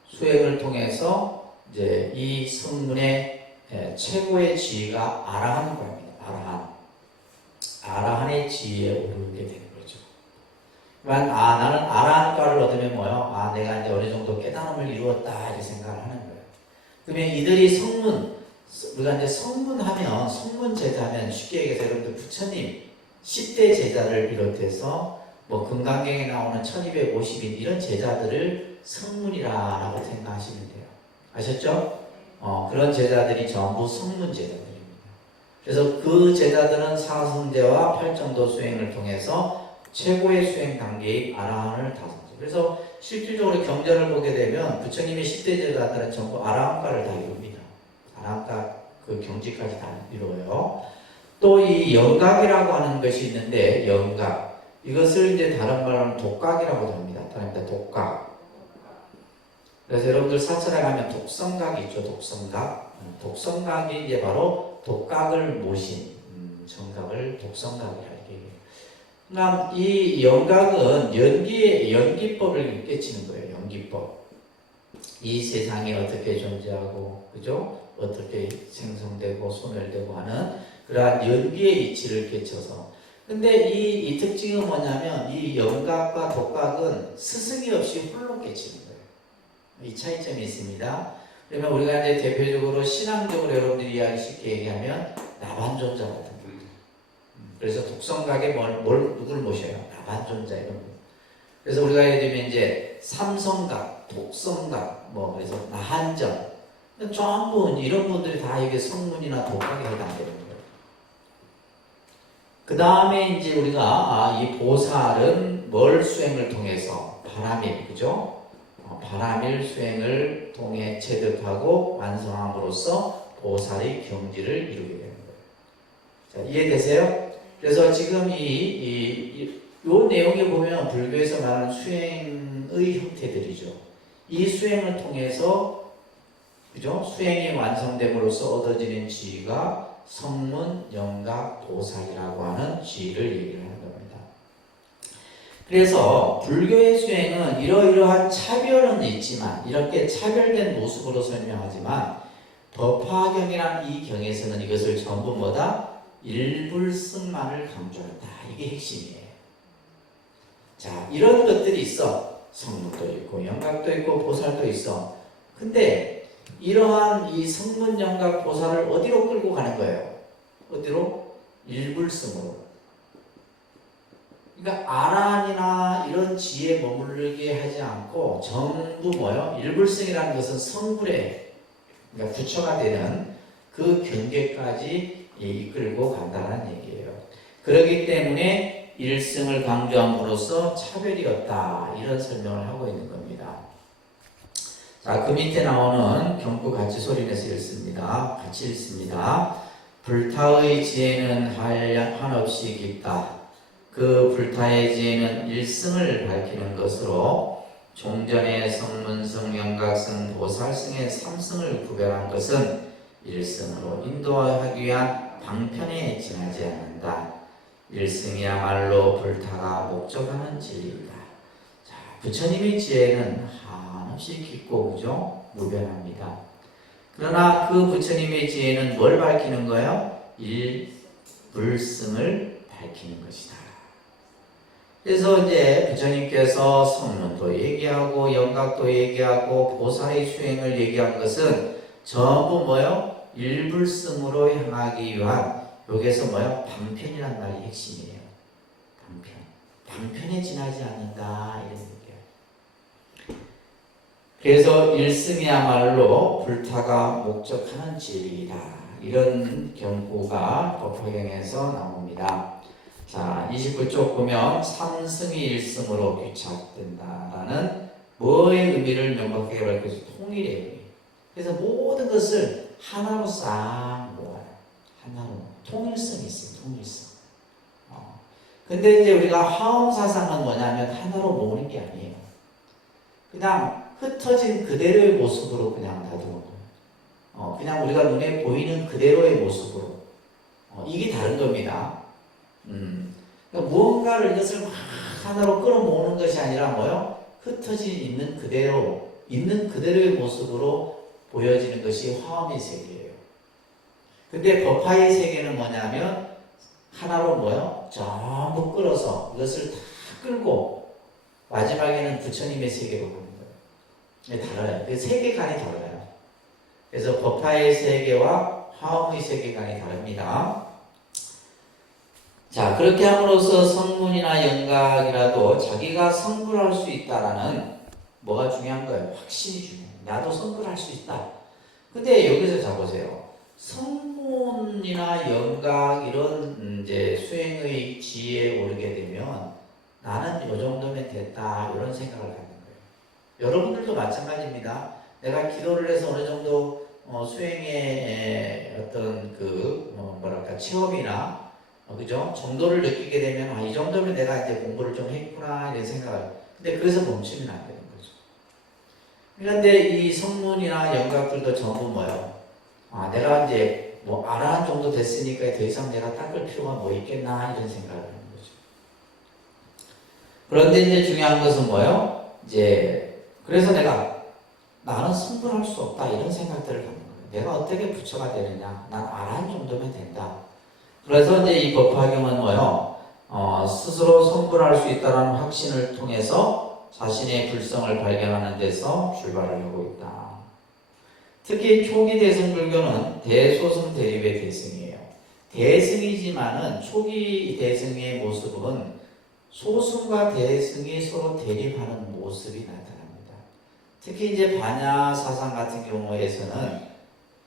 수행을 통해서 이제 이 성문의 최고의 지위가 아라한과입니다. 아라한의 지위에 오르게 되는 거죠. 그러니까 나는 아라한과를 얻으면 뭐요? 내가 이제 어느 정도 깨달음을 이루었다 이렇게 생각을 하는 거예요. 그러면 이들이 우리가 이제 성문하면 성문제자면 쉽게 얘기해서 여러분들 부처님 10대 제자를 비롯해서 뭐 금강경에 나오는 1250인 이런 제자들을 성문이라고 생각하시면 돼요. 아셨죠? 그런 제자들이 전부 성문 제자들입니다. 그래서 그 제자들은 사성제와 팔정도 수행을 통해서 최고의 수행 단계인 아라한을 다성제. 그래서 실질적으로 경전을 보게 되면 부처님의 10대 제자들은 전부 아라한과를 다 이룹니다. 아라한과 그 경지까지 다 이루어요. 또 이 영각이라고 하는 것이 있는데 영각 이것을 이제 다른 말로는 독각이라고 합니다. 독각. 그래서 여러분들 사찰에 가면 독성각이 있죠. 독성각이 이제 바로 독각을 모신 정각을 독성각이라 얘기해요. 그러니까 이 영각은 연기법을 깨치는 거예요. 연기법. 이 세상이 어떻게 존재하고, 그죠? 어떻게 생성되고 소멸되고 하는 그러한 연기의 이치를 깨쳐서. 근데 이 특징은 뭐냐면 이 영각과 독각은 스승이 없이 홀로 깨치는 거예요. 이 차이점이 있습니다. 그러면 우리가 이제 대표적으로 신앙적으로 여러분들이 이야기 쉽게 얘기하면 나반존자 같은 분들. 그래서 독성각에 누구를 모셔요? 나반존자 이런 분. 그래서 우리가 예를 들면 이제 삼성각, 독성각, 그래서 나한정. 전부 이런 분들이 다 이게 성문이나 독각에 해당되는 거예요. 그 다음에 이제 우리가 이 보살은 뭘 수행을 통해서 바라밀, 그죠? 바라밀 수행을 통해 체득하고 완성함으로써 보살의 경지를 이루게 되는 거예요. 자, 이해되세요? 그래서 지금 요 내용에 보면 불교에서 말하는 수행의 형태들이죠. 이 수행을 통해서 그죠? 수행이 완성됨으로써 얻어지는 지위가 성문, 영각, 보살이라고 하는 지위를 얘기를 하는 겁니다. 그래서 불교의 수행은 이러이러한 차별은 있지만 이렇게 차별된 모습으로 설명하지만 법화경이란 이 경에서는 이것을 전부 뭐다? 일불승만을 강조한다. 이게 핵심이에요. 자, 이런 것들이 있어. 성문도 있고 영각도 있고 보살도 있어. 근데 이러한 이 성문, 영각, 보살을 어디로 끌고 가는 거예요? 어디로? 일불승으로. 그러니까 아란이나 이런 지에 머무르게 하지 않고 전부 뭐요? 일불승이라는 것은 성불에, 그러니까 부처가 되는 그 경계까지 이끌고 간다는 얘기예요. 그렇기 때문에 일승을 강조함으로써 차별이 없다, 이런 설명을 하고 있는 겁니다. 자, 그 밑에 나오는 경구 같이 소리내서 읽습니다. 같이 읽습니다. 불타의 지혜는 한없이 깊다. 그 불타의 지혜는 일승을 밝히는 것으로 종전의 성문승, 영각승, 보살승의 삼승을 구별한 것은 일승으로 인도하기 위한 방편에 지나지 않는다. 일승이야말로 불타가 목적하는 진리이다. 자, 부처님의 지혜는 한없이 깊고 그죠? 무변합니다. 그러나 그 부처님의 지혜는 뭘 밝히는 거예요? 일불승을 밝히는 것이다. 그래서 이제 부처님께서 성문도 얘기하고 영각도 얘기하고 보살의 수행을 얘기한 것은 전부 뭐요? 일불승으로 향하기 위한, 여기에서 뭐요? 방편이란 말이 핵심이에요. 방편. 방편에 지나지 않는다, 이런 얘기예요. 그래서 일승이야말로 불타가 목적하는 진리이다. 이런 경고가 법화경에서 나옵니다. 자, 29쪽 보면 삼승이 일승으로 귀착된다라는 뭐의 의미를 명확하게 밝혀서 통일의 의미. 그래서 모든 것을 하나로 싹 모아요. 하나로. 통일성이 있어요. 통일성. 근데 이제 우리가 화엄사상은 뭐냐면 하나로 모으는 게 아니에요. 그냥 흩어진 그대로의 모습으로 그냥 놔두는 거예요. 그냥 우리가 눈에 보이는 그대로의 모습으로. 이게 다른 겁니다. 그러니까 무언가를 이것을 막 하나로 끌어모으는 것이 아니라 뭐요? 흩어진 있는 그대로의 모습으로 보여지는 것이 화엄의 세계예요. 근데 법화의 세계는 뭐냐면 하나로 뭐요? 전부 끌어서 이것을 다 끌고 마지막에는 부처님의 세계로 보는 거예요. 달라요. 그 세계관이 달라요. 그래서 법화의 세계와 화엄의 세계관이 다릅니다. 자, 그렇게 함으로써 성문이나 영각이라도 자기가 성불할 수 있다라는 뭐가 중요한 거예요? 확신이 중요해요. 나도 성불할 수 있다. 근데 여기서 자 보세요. 성문이나 영각 이런 이제 수행의 지혜에 오르게 되면 나는 이 정도면 됐다, 이런 생각을 갖는 거예요. 여러분들도 마찬가지입니다. 내가 기도를 해서 어느 정도 수행의 어떤 체험이나 그죠? 정도를 느끼게 되면 이 정도면 내가 이제 공부를 좀 했구나, 이런 생각을. 근데 그래서 멈추면 안 되는 거죠. 그런데 이 성문이나 영각들도 전부 뭐예요? 내가 이제 뭐 아라한 정도 됐으니까 더 이상 내가 닦을 필요가 뭐 있겠나, 이런 생각을 하는 거죠. 그런데 이제 중요한 것은 뭐예요? 이제 그래서 나는 성불할 수 없다, 이런 생각들을 갖는 거예요. 내가 어떻게 부처가 되느냐? 난 아라한 정도면 된다. 그래서 이제 이 법화경은 뭐요? 스스로 성불할 수 있다는 확신을 통해서 자신의 불성을 발견하는 데서 출발을 하고 있다. 특히 초기 대승 불교는 대소승 대립의 대승이에요. 대승이지만은 초기 대승의 모습은 소승과 대승이 서로 대립하는 모습이 나타납니다. 특히 이제 반야 사상 같은 경우에서는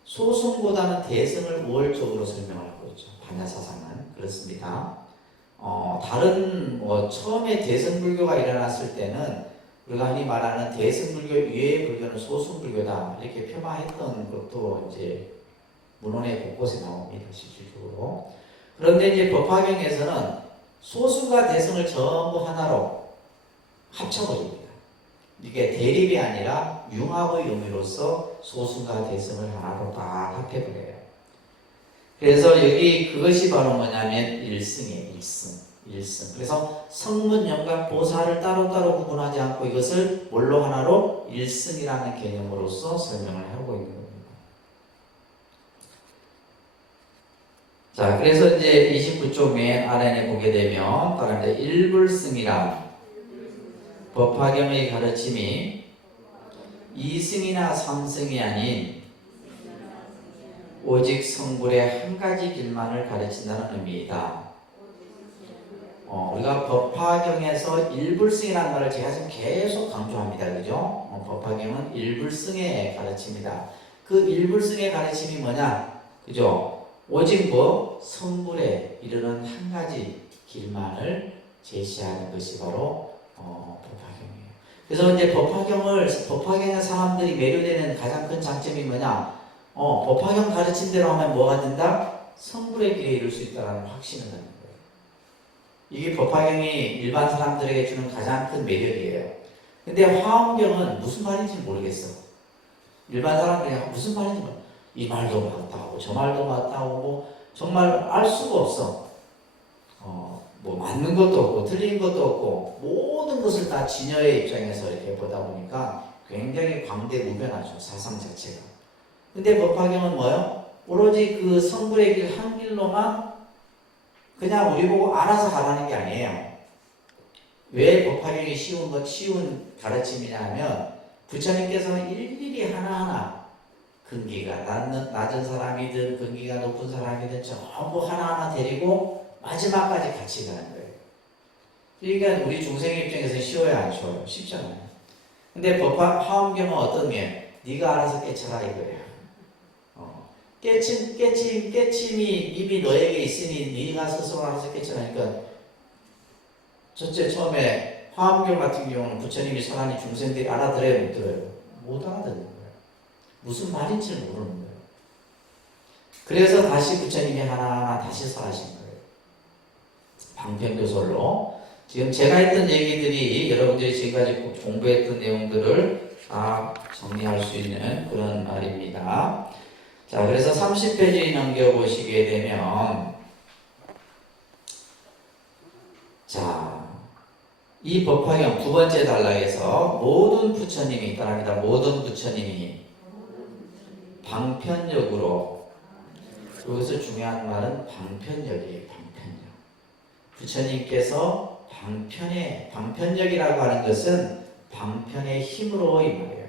소승보다는 대승을 우월적으로 설명하고 있죠. 반야 사상은 그렇습니다. 다른 처음에 대승불교가 일어났을 때는 우리가 흔히 말하는 대승불교 이외의 불교는 소승불교다, 이렇게 폄하했던 것도 이제 문헌의 곳곳에 나옵니다, 실질적으로. 그런데 이제 법화경에서는 소승과 대승을 전부 하나로 합쳐버립니다. 이게 대립이 아니라 융합의 의미로서 소승과 대승을 하나로 딱 합해버려요. 그래서 여기 그것이 바로 뭐냐면 일승이에요. 일승. 그래서 성문, 영각, 보살을 따로따로 구분하지 않고 이것을 뭘로 하나로 일승이라는 개념으로서 설명을 하고 있는 겁니다. 자, 그래서 이제 29쪽 맨 아래에 보게 되면 따라합니다. 일불승이란 법화경의 가르침이 이승이나 삼승이 아닌 오직 성불의 한 가지 길만을 가르친다는 의미이다. 우리가 법화경에서 일불승이라는 말을 제가 지금 계속 강조합니다. 그죠? 법화경은 일불승의 가르침이다. 그 일불승의 가르침이 뭐냐? 그죠? 오직 성불에 이르는 한 가지 길만을 제시하는 것이 바로 법화경이에요. 그래서 이제 법화경의 사람들이 매료되는 가장 큰 장점이 뭐냐? 법화경 가르침대로 하면 뭐가 된다? 성불의 길에 이룰 수 있다는 확신을 갖는 거예요. 이게 법화경이 일반 사람들에게 주는 가장 큰 매력이에요. 근데 화엄경은 무슨 말인지 모르겠어. 일반 사람들이 무슨 말인지 모르겠어. 이 말도 맞다고 저 말도 맞다고 정말 알 수가 없어. 맞는 것도 없고 틀린 것도 없고 모든 것을 다 진여의 입장에서 이렇게 보다 보니까 굉장히 광대무변하죠. 사상 자체가. 근데 법화경은 뭐예요? 오로지 그 성불의 길 한 길로만 그냥 우리 보고 알아서 가라는 게 아니에요. 왜 법화경이 쉬운 가르침이냐 하면 부처님께서는 일일이 하나하나 근기가 낮은 사람이든 근기가 높은 사람이든 전부 하나하나 데리고 마지막까지 같이 가는 거예요. 그러니까 우리 중생의 입장에서 쉬워요, 안 쉬워요? 쉽잖아요. 근데 화엄경은 어떤 게 네가 알아서 깨쳐라 이거예요. 깨침이 이미 너에게 있으니 네가 스스로 알아서 깨쳐라니까. 첫째 처음에 화엄경 같은 경우는 부처님이 설하니 중생들이 알아들어요, 못 들어요? 못 알아듣는 거예요. 무슨 말인지 모르는 거예요. 그래서 다시 부처님이 하나하나 다시 설하신 거예요. 방편교설로. 지금 제가 했던 얘기들이 여러분들이 지금까지 공부했던 내용들을 다 정리할 수 있는 그런 말입니다. 자, 그래서 30페이지 넘겨보시게 되면, 자, 이 법화경 두 번째 단락에서 모든 부처님이 따라합니다. 모든 부처님이 방편력으로, 여기서 중요한 말은 방편력이에요. 방편력. 부처님께서 방편력이라고 하는 것은 방편의 힘으로 이 말이에요.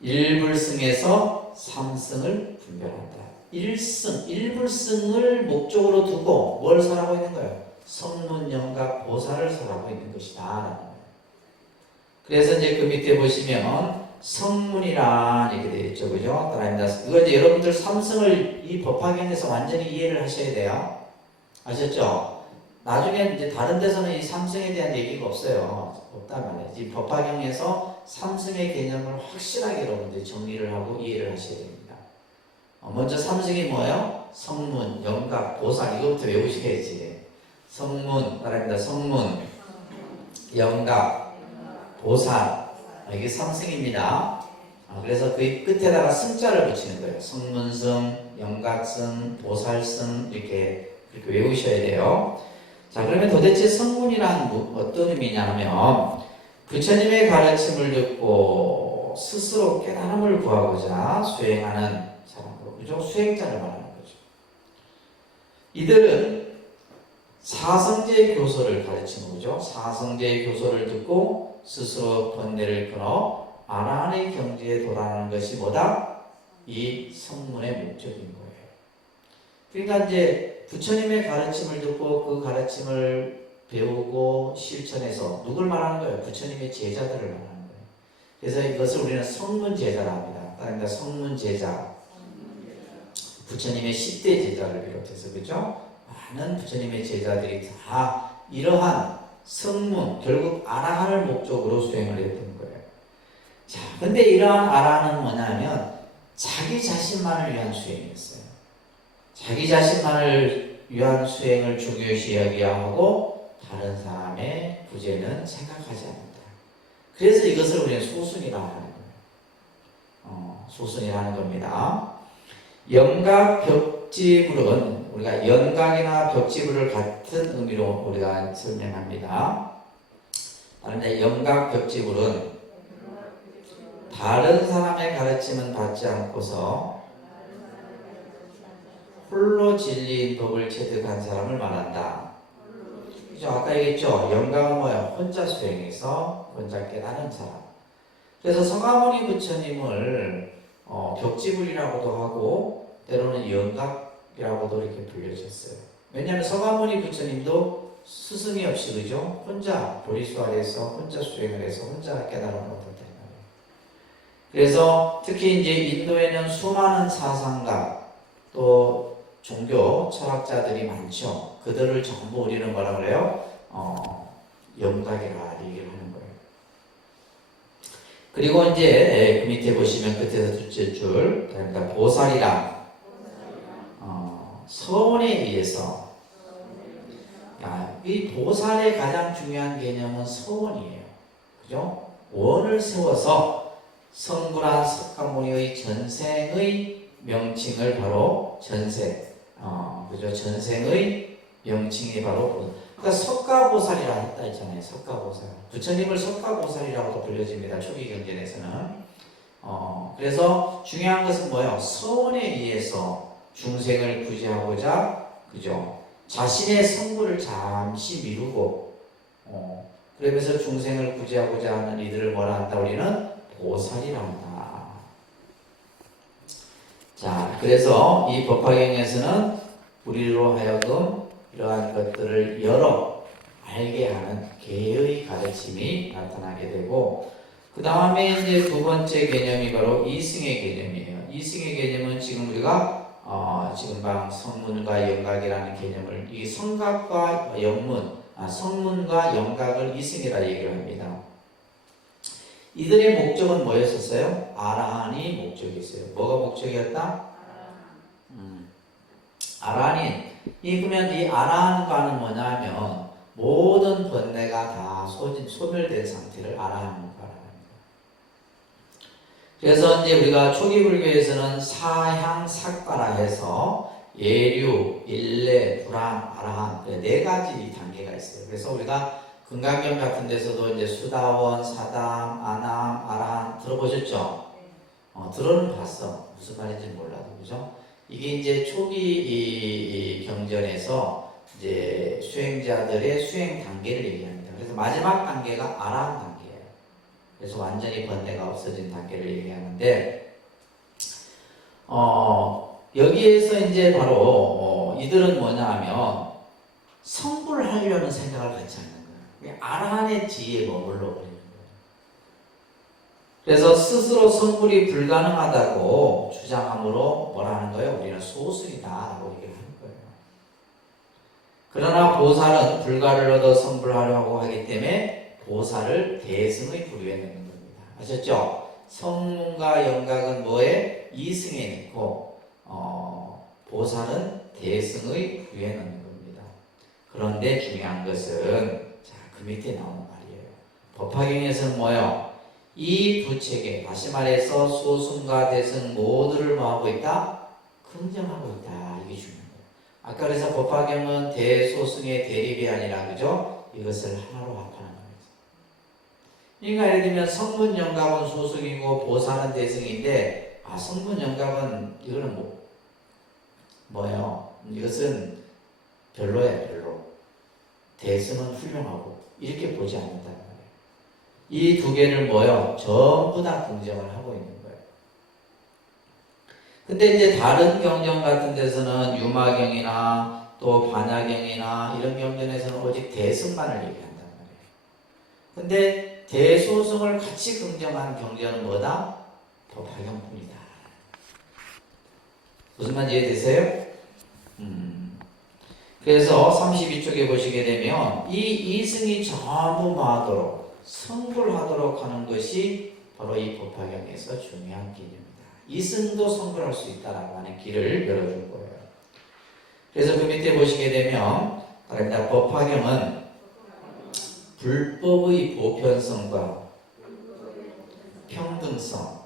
일불승에서 삼승을 분별한다. 일불승을 목적으로 두고 뭘 설하고 있는 거예요? 성문, 영각, 보살을 설하고 있는 것이다. 그래서 이제 그 밑에 보시면 성문이란 이렇게 되어 있죠. 그죠? 따라합니다. 이거 이제 여러분들 삼승을 이 법화경에서 완전히 이해를 하셔야 돼요. 아셨죠? 나중에 이제 다른 데서는 이 삼승에 대한 얘기가 없단 말이에요. 이 법화경에서 삼승의 개념을 확실하게 여러분들이 정리를 하고 이해를 하셔야 됩니다. 먼저 삼승이 뭐예요? 성문, 영각, 보살 이거부터 외우셔야지. 성문, 따라합니다. 성문, 영각, 보살 이게 삼승입니다. 그래서 그 끝에다가 승자를 붙이는 거예요. 성문승, 영각승, 보살승 이렇게 외우셔야 돼요. 자, 그러면 도대체 성문이란 어떤 의미냐면 부처님의 가르침을 듣고 스스로 깨달음을 구하고자 수행하는 사람들, 그죠? 수행자를 말하는 거죠. 이들은 사성제의 교서를 가르치는 거죠. 사성제의 교서를 듣고 스스로 번뇌를 끊어 아라한의 경지에 도달하는 것이 뭐다? 이 성문의 목적인 거예요. 그러니까 이제 부처님의 가르침을 듣고 그 가르침을 배우고 실천해서 누굴 말하는 거예요? 부처님의 제자들을 말하는 거예요. 그래서 이것을 우리는 성문제자라 합니다. 그러니까 성문제자, 부처님의 10대 제자를 비롯해서 그죠? 많은 부처님의 제자들이 다 이러한 성문, 결국 아라한을 목적으로 수행을 했던 거예요. 자, 근데 이러한 아라한은 뭐냐면 자기 자신만을 위한 수행이었어요. 자기 자신만을 위한 수행을 중요시 여겨야 하고 다른 사람의 부재는 생각하지 않는다. 그래서 이것을 우리는 소순이라고 하는 거예요. 소순이라는 겁니다. 영각, 벽지불은 우리가 영각이나 벽지불을 같은 의미로 우리가 설명합니다. 그런데 영각 벽지불은 다른 사람의 가르침은 받지 않고서 홀로 진리인 법을 체득한 사람을 말한다. 그죠? 아까 얘기했죠. 영각은 뭐야? 혼자 수행해서 혼자 깨달은 사람. 그래서 서가모니 부처님을 벽지불이라고도 하고 때로는 영각이라고도 이렇게 불려졌어요. 왜냐하면 서가모니 부처님도 스승이 없이 그죠? 혼자 보리수 아래에서 혼자 수행을 해서 혼자 깨달음을 얻었다. 그래서 특히 이제 인도에는 수많은 사상가 또 종교 철학자들이 많죠. 그들을 전부 우리는 뭐라 그래요? 영각이라 얘기를 하는 거예요. 그리고 이제 그 밑에 보시면 끝에서 둘째 줄, 그러니까 보살이란 서원에 의해서, 이 보살의 가장 중요한 개념은 서원이에요. 그죠? 원을 세워서 성불한 석가모니의 전생의 명칭을 바로 그죠? 전생의 명칭이 바로 그러니까 석가보살이라 했다 했잖아요. 석가보살. 부처님을 석가보살이라고도 불려집니다. 초기 경전에서는. 그래서 중요한 것은 뭐예요? 서원에 의해서 중생을 구제하고자, 그죠? 자신의 성불을 잠시 미루고, 그러면서 중생을 구제하고자 하는 이들을 뭐라 한다? 우리는 보살이라 한다. 자, 그래서 이 법화경에서는 우리로 하여금 이러한 것들을 알게 하는 개의 가르침이 나타나게 되고, 그 다음에 이제 두 번째 개념이 바로 이승의 개념이에요. 이승의 개념은 지금 우리가 지금 방 성문과 영각이라는 개념을 이 성각과 성문과 영각을 이승이라 얘기를 합니다. 이들의 목적은 뭐였었어요? 아라한이 목적이었어요. 뭐가 목적이었다? 아라한이 그러면 이 아라한과는 뭐냐면 모든 번뇌가 다 소멸된 상태를 아라한과라 합니다. 그래서 이제 우리가 초기 불교에서는 사향삭과라 해서 예류, 일례, 불안, 아라한 네 가지 단계가 있어요. 그래서 우리가 금강경 같은 데서도 이제 수다원, 사담, 아남, 아라한 들어보셨죠? 들어는 봤어. 무슨 말인지 몰라도 그죠? 이게 이제 초기 이 경전에서 이제 수행자들의 수행 단계를 얘기합니다. 그래서 마지막 단계가 아라한 단계예요. 그래서 완전히 번뇌가 없어진 단계를 얘기하는데, 여기에서 이제 바로 이들은 뭐냐 하면 성불하려는 생각을 갖지 않는 거예요. 아라한의 지혜에 머물러 버리는 거예요. 그래서 스스로 성불이 불가능하다고 주장함으로 뭐라 하는 거예요? 우리는 소승이다라고 얘기를 하는 거예요. 그러나 보살은 불가를 얻어 성불하려고 하기 때문에 보살을 대승의 부류에 넣는 겁니다. 아셨죠? 성문과 영각은 뭐에? 이승에 넣고 보살은 대승의 부류에 넣는 겁니다. 그런데 중요한 것은 그 밑에 나오는 말이에요. 법화경에서는 뭐예요? 이 두 체계, 다시 말해서 소승과 대승 모두를 뭐하고 있다? 긍정하고 있다. 이게 중요한 거예요. 아까 그래서 법화경은 대소승의 대립이 아니라 그죠? 이것을 하나로 합하는 거예요. 그러니까 예를 들면 성문 영각은 소승이고 보살은 대승인데 성문 영각은 이거는 뭐예요? 이것은 별로예요. 별로. 대승은 훌륭하고 이렇게 보지 않는다는 거예요. 이 두 개를 뭐예요? 전부 다 긍정을 하고 있는 거예요. 근데 이제 다른 경전 같은 데서는 유마경이나 또 반야경이나 이런 경전에서는 오직 대승만을 얘기한단 말이에요. 근데 대소승을 같이 긍정한 경전은 뭐다? 법화경뿐이다. 무슨 말인지 이해되세요? 그래서 32쪽에 보시게 되면 이 이승이 전부 뭐하도록 성불하도록 하는 것이 바로 이 법화경에서 중요한 개념입니다. 이승도 성불할 수 있다라고 하는 길을 열어줄 거예요. 그래서 그 밑에 보시게 되면 법화경은 불법의 보편성과 평등성,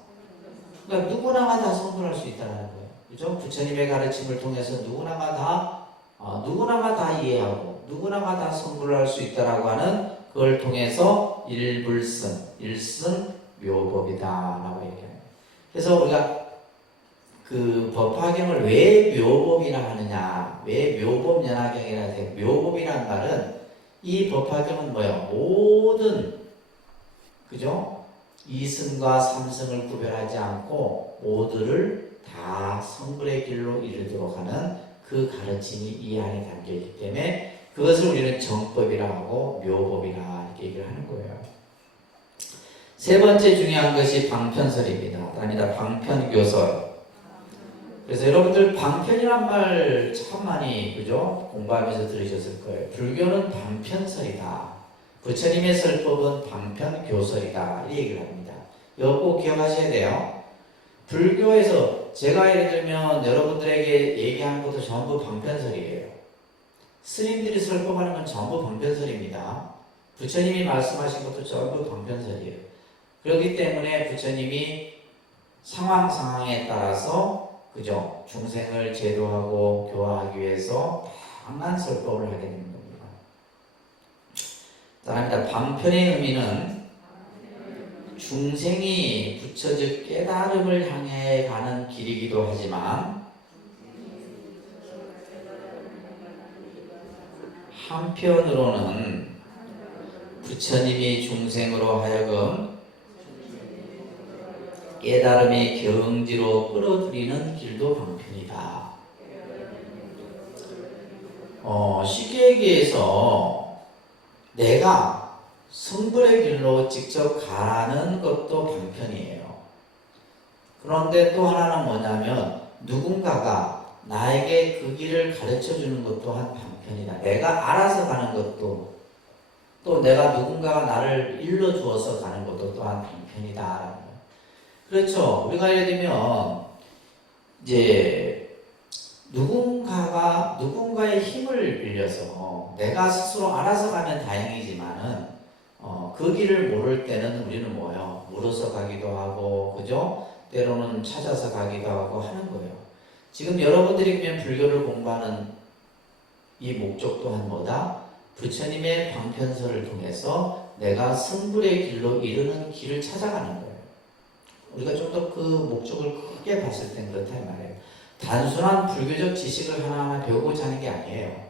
그러니까 누구나 다 성불할 수 있다는 거예요. 그죠? 부처님의 가르침을 통해서 누구나가 다 이해하고 누구나가 다 성불할 수 있다라고 하는 그걸 통해서 일승묘법이다라고 얘기합니다. 그래서 우리가 그 법화경을 왜 묘법이라 하느냐, 왜 묘법연화경이라 해요. 묘법이라는 말은 이 법화경은 뭐예요? 모든 그죠? 2승과 3승을 구별하지 않고 모두를 다 성불의 길로 이르도록 하는 그 가르침이 이 안에 담겨있기 때문에 그것을 우리는 정법이라 하고 묘법이라 이렇게 얘기를 하는 거예요. 세 번째 중요한 것이 방편설입니다. 아니다, 방편교설. 그래서 여러분들 방편이란 말 참 많이 그죠? 공부하면서 들으셨을 거예요. 불교는 방편설이다. 부처님의 설법은 방편교설이다. 이 얘기를 합니다. 이거 꼭 기억하셔야 돼요. 불교에서 제가 예를 들면 여러분들에게 얘기하는 것도 전부 방편설이에요. 스님들이 설법하는 건 전부 방편설입니다. 부처님이 말씀하신 것도 전부 방편설이에요. 그렇기 때문에 부처님이 상황에 따라서 그죠? 중생을 제도하고 교화하기 위해서 다양한 설법을 하게 되는 겁니다. 따라합니다. 방편의 의미는 중생이 부처 즉 깨달음을 향해 가는 길이기도 하지만 한편으로는 부처님이 중생으로 하여금 깨달음의 경지로 끌어들이는 길도 방편이다. 쉽게 얘기해서 내가 성불의 길로 직접 가는 것도 방편이에요. 그런데 또 하나는 뭐냐면 누군가가 나에게 그 길을 가르쳐 주는 것 또한 방편이다. 내가 알아서 가는 것도 또 내가 누군가가 나를 일러주어서 가는 것도 또한 방편이다. 그렇죠. 우리가 예를 들면 이제 누군가의 힘을 빌려서 내가 스스로 알아서 가면 다행이지만은 그 길을 모를 때는 우리는 뭐예요? 물어서 가기도 하고 그죠? 때로는 찾아서 가기도 하고 하는 거예요. 지금 여러분들이 그냥 불교를 공부하는 이 목적 또한 뭐다? 부처님의 방편설을 통해서 내가 성불의 길로 이르는 길을 찾아가는 거예요. 우리가 좀 더 그 목적을 크게 봤을 땐 그렇다 이 말이에요. 단순한 불교적 지식을 하나하나 배우고자 하는 게 아니에요.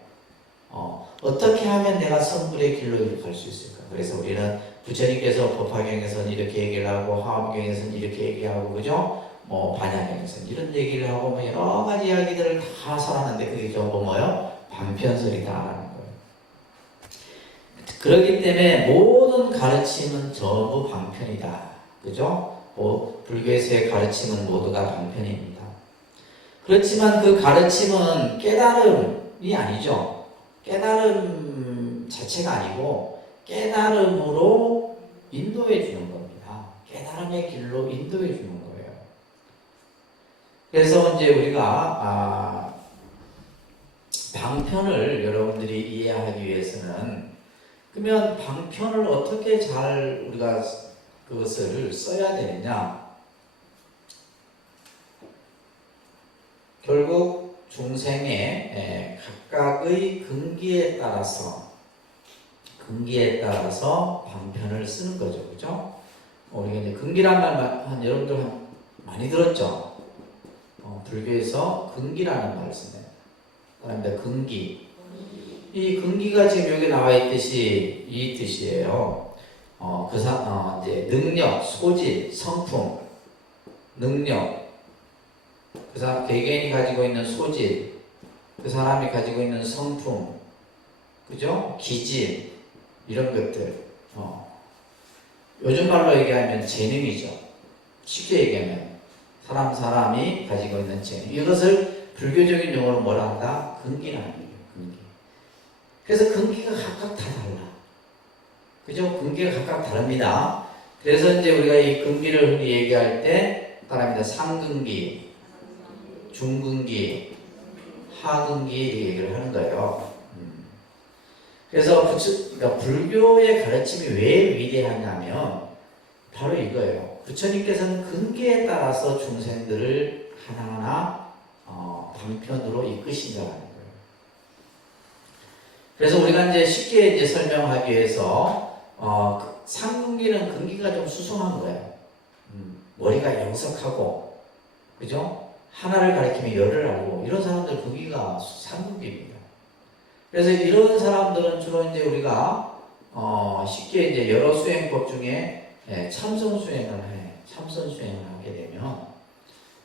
어떻게 하면 내가 성불의 길로 갈 수 있을까? 그래서 우리는 부처님께서 법화경에서는 이렇게 얘기를 하고 화엄경에서는 이렇게 얘기하고 그죠? 반야경에서는 이런 얘기를 하고 여러 가지 이야기들을 다 설하는데 그게 전부 뭐예요? 방편설이다라는 거예요. 그렇기 때문에 모든 가르침은 전부 방편이다. 그죠? 불교에서의 가르침은 모두가 방편입니다. 그렇지만 그 가르침은 깨달음이 아니죠. 깨달음 자체가 아니고 깨달음으로 인도해 주는 겁니다. 깨달음의 길로 인도해 주는 거예요. 그래서 이제 우리가 방편을 여러분들이 이해하기 위해서는 그러면 방편을 어떻게 잘 우리가 그것을 써야 되느냐? 결국 중생의 각각의 근기에 따라서 방편을 쓰는 거죠, 그죠? 우리가 이제 근기란 말 여러분들 많이 들었죠? 불교에서 근기라는 말을 쓰네요. 그다음에 근기. 이 근기가 지금 여기 나와 있듯이 이 뜻이에요. 이제 능력, 소질, 성품, 능력, 그 사람 개개인이 가지고 있는 소질, 그 사람이 가지고 있는 성품, 그죠? 기질, 이런 것들. 요즘 말로 얘기하면 재능이죠. 쉽게 얘기하면 사람이 가지고 있는 재능. 이것을 불교적인 용어로 뭐라 한다? 근기라는 거예요. 근기. 그래서 근기가 각각 다 달라. 그죠? 근기가 각각 다릅니다. 그래서 이제 우리가 이 근기를 흔히 얘기할 때 따라합니다. 상근기, 중근기, 하근기 이렇게 얘기를 하는 거예요. 그래서 그러니까 불교의 가르침이 왜 위대하냐면 바로 이거예요. 부처님께서는 근기에 따라서 중생들을 하나하나 방편으로 이끄신다는 거예요. 그래서 우리가 이제 쉽게 이제 설명하기 위해서 상근기는 근기가 좀 수승한 거예요. 머리가 영석하고, 그죠? 하나를 가리키면 열을 알고 이런 사람들 근기가 상근기입니다. 그래서 이런 사람들은 주로 이제 우리가 쉽게 이제 여러 수행법 중에 참선 수행을 참선 수행을 하게 되면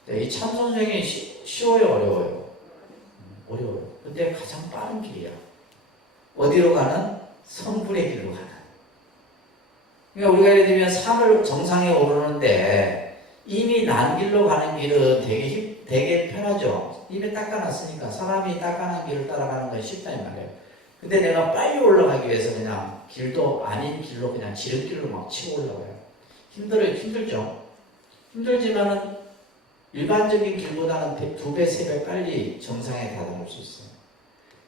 이 참선 수행이 쉬워요, 어려워요? 어려워요. 근데 가장 빠른 길이야. 어디로 가는? 성불의 길로 가는. 그러니까 우리가 예를 들면 산을 정상에 오르는데 이미 난 길로 가는 길은 되게 편하죠. 이미 닦아놨으니까 사람이 닦아놓은 길을 따라가는 건 쉽다는 말이에요. 근데 내가 빨리 올라가기 위해서 그냥 길도 아닌 길로 그냥 지름길로 막 치고 올라가요. 힘들어요. 힘들죠. 힘들지만은 일반적인 길보다는 2배, 3배 빨리 정상에 다다를 수 있어요.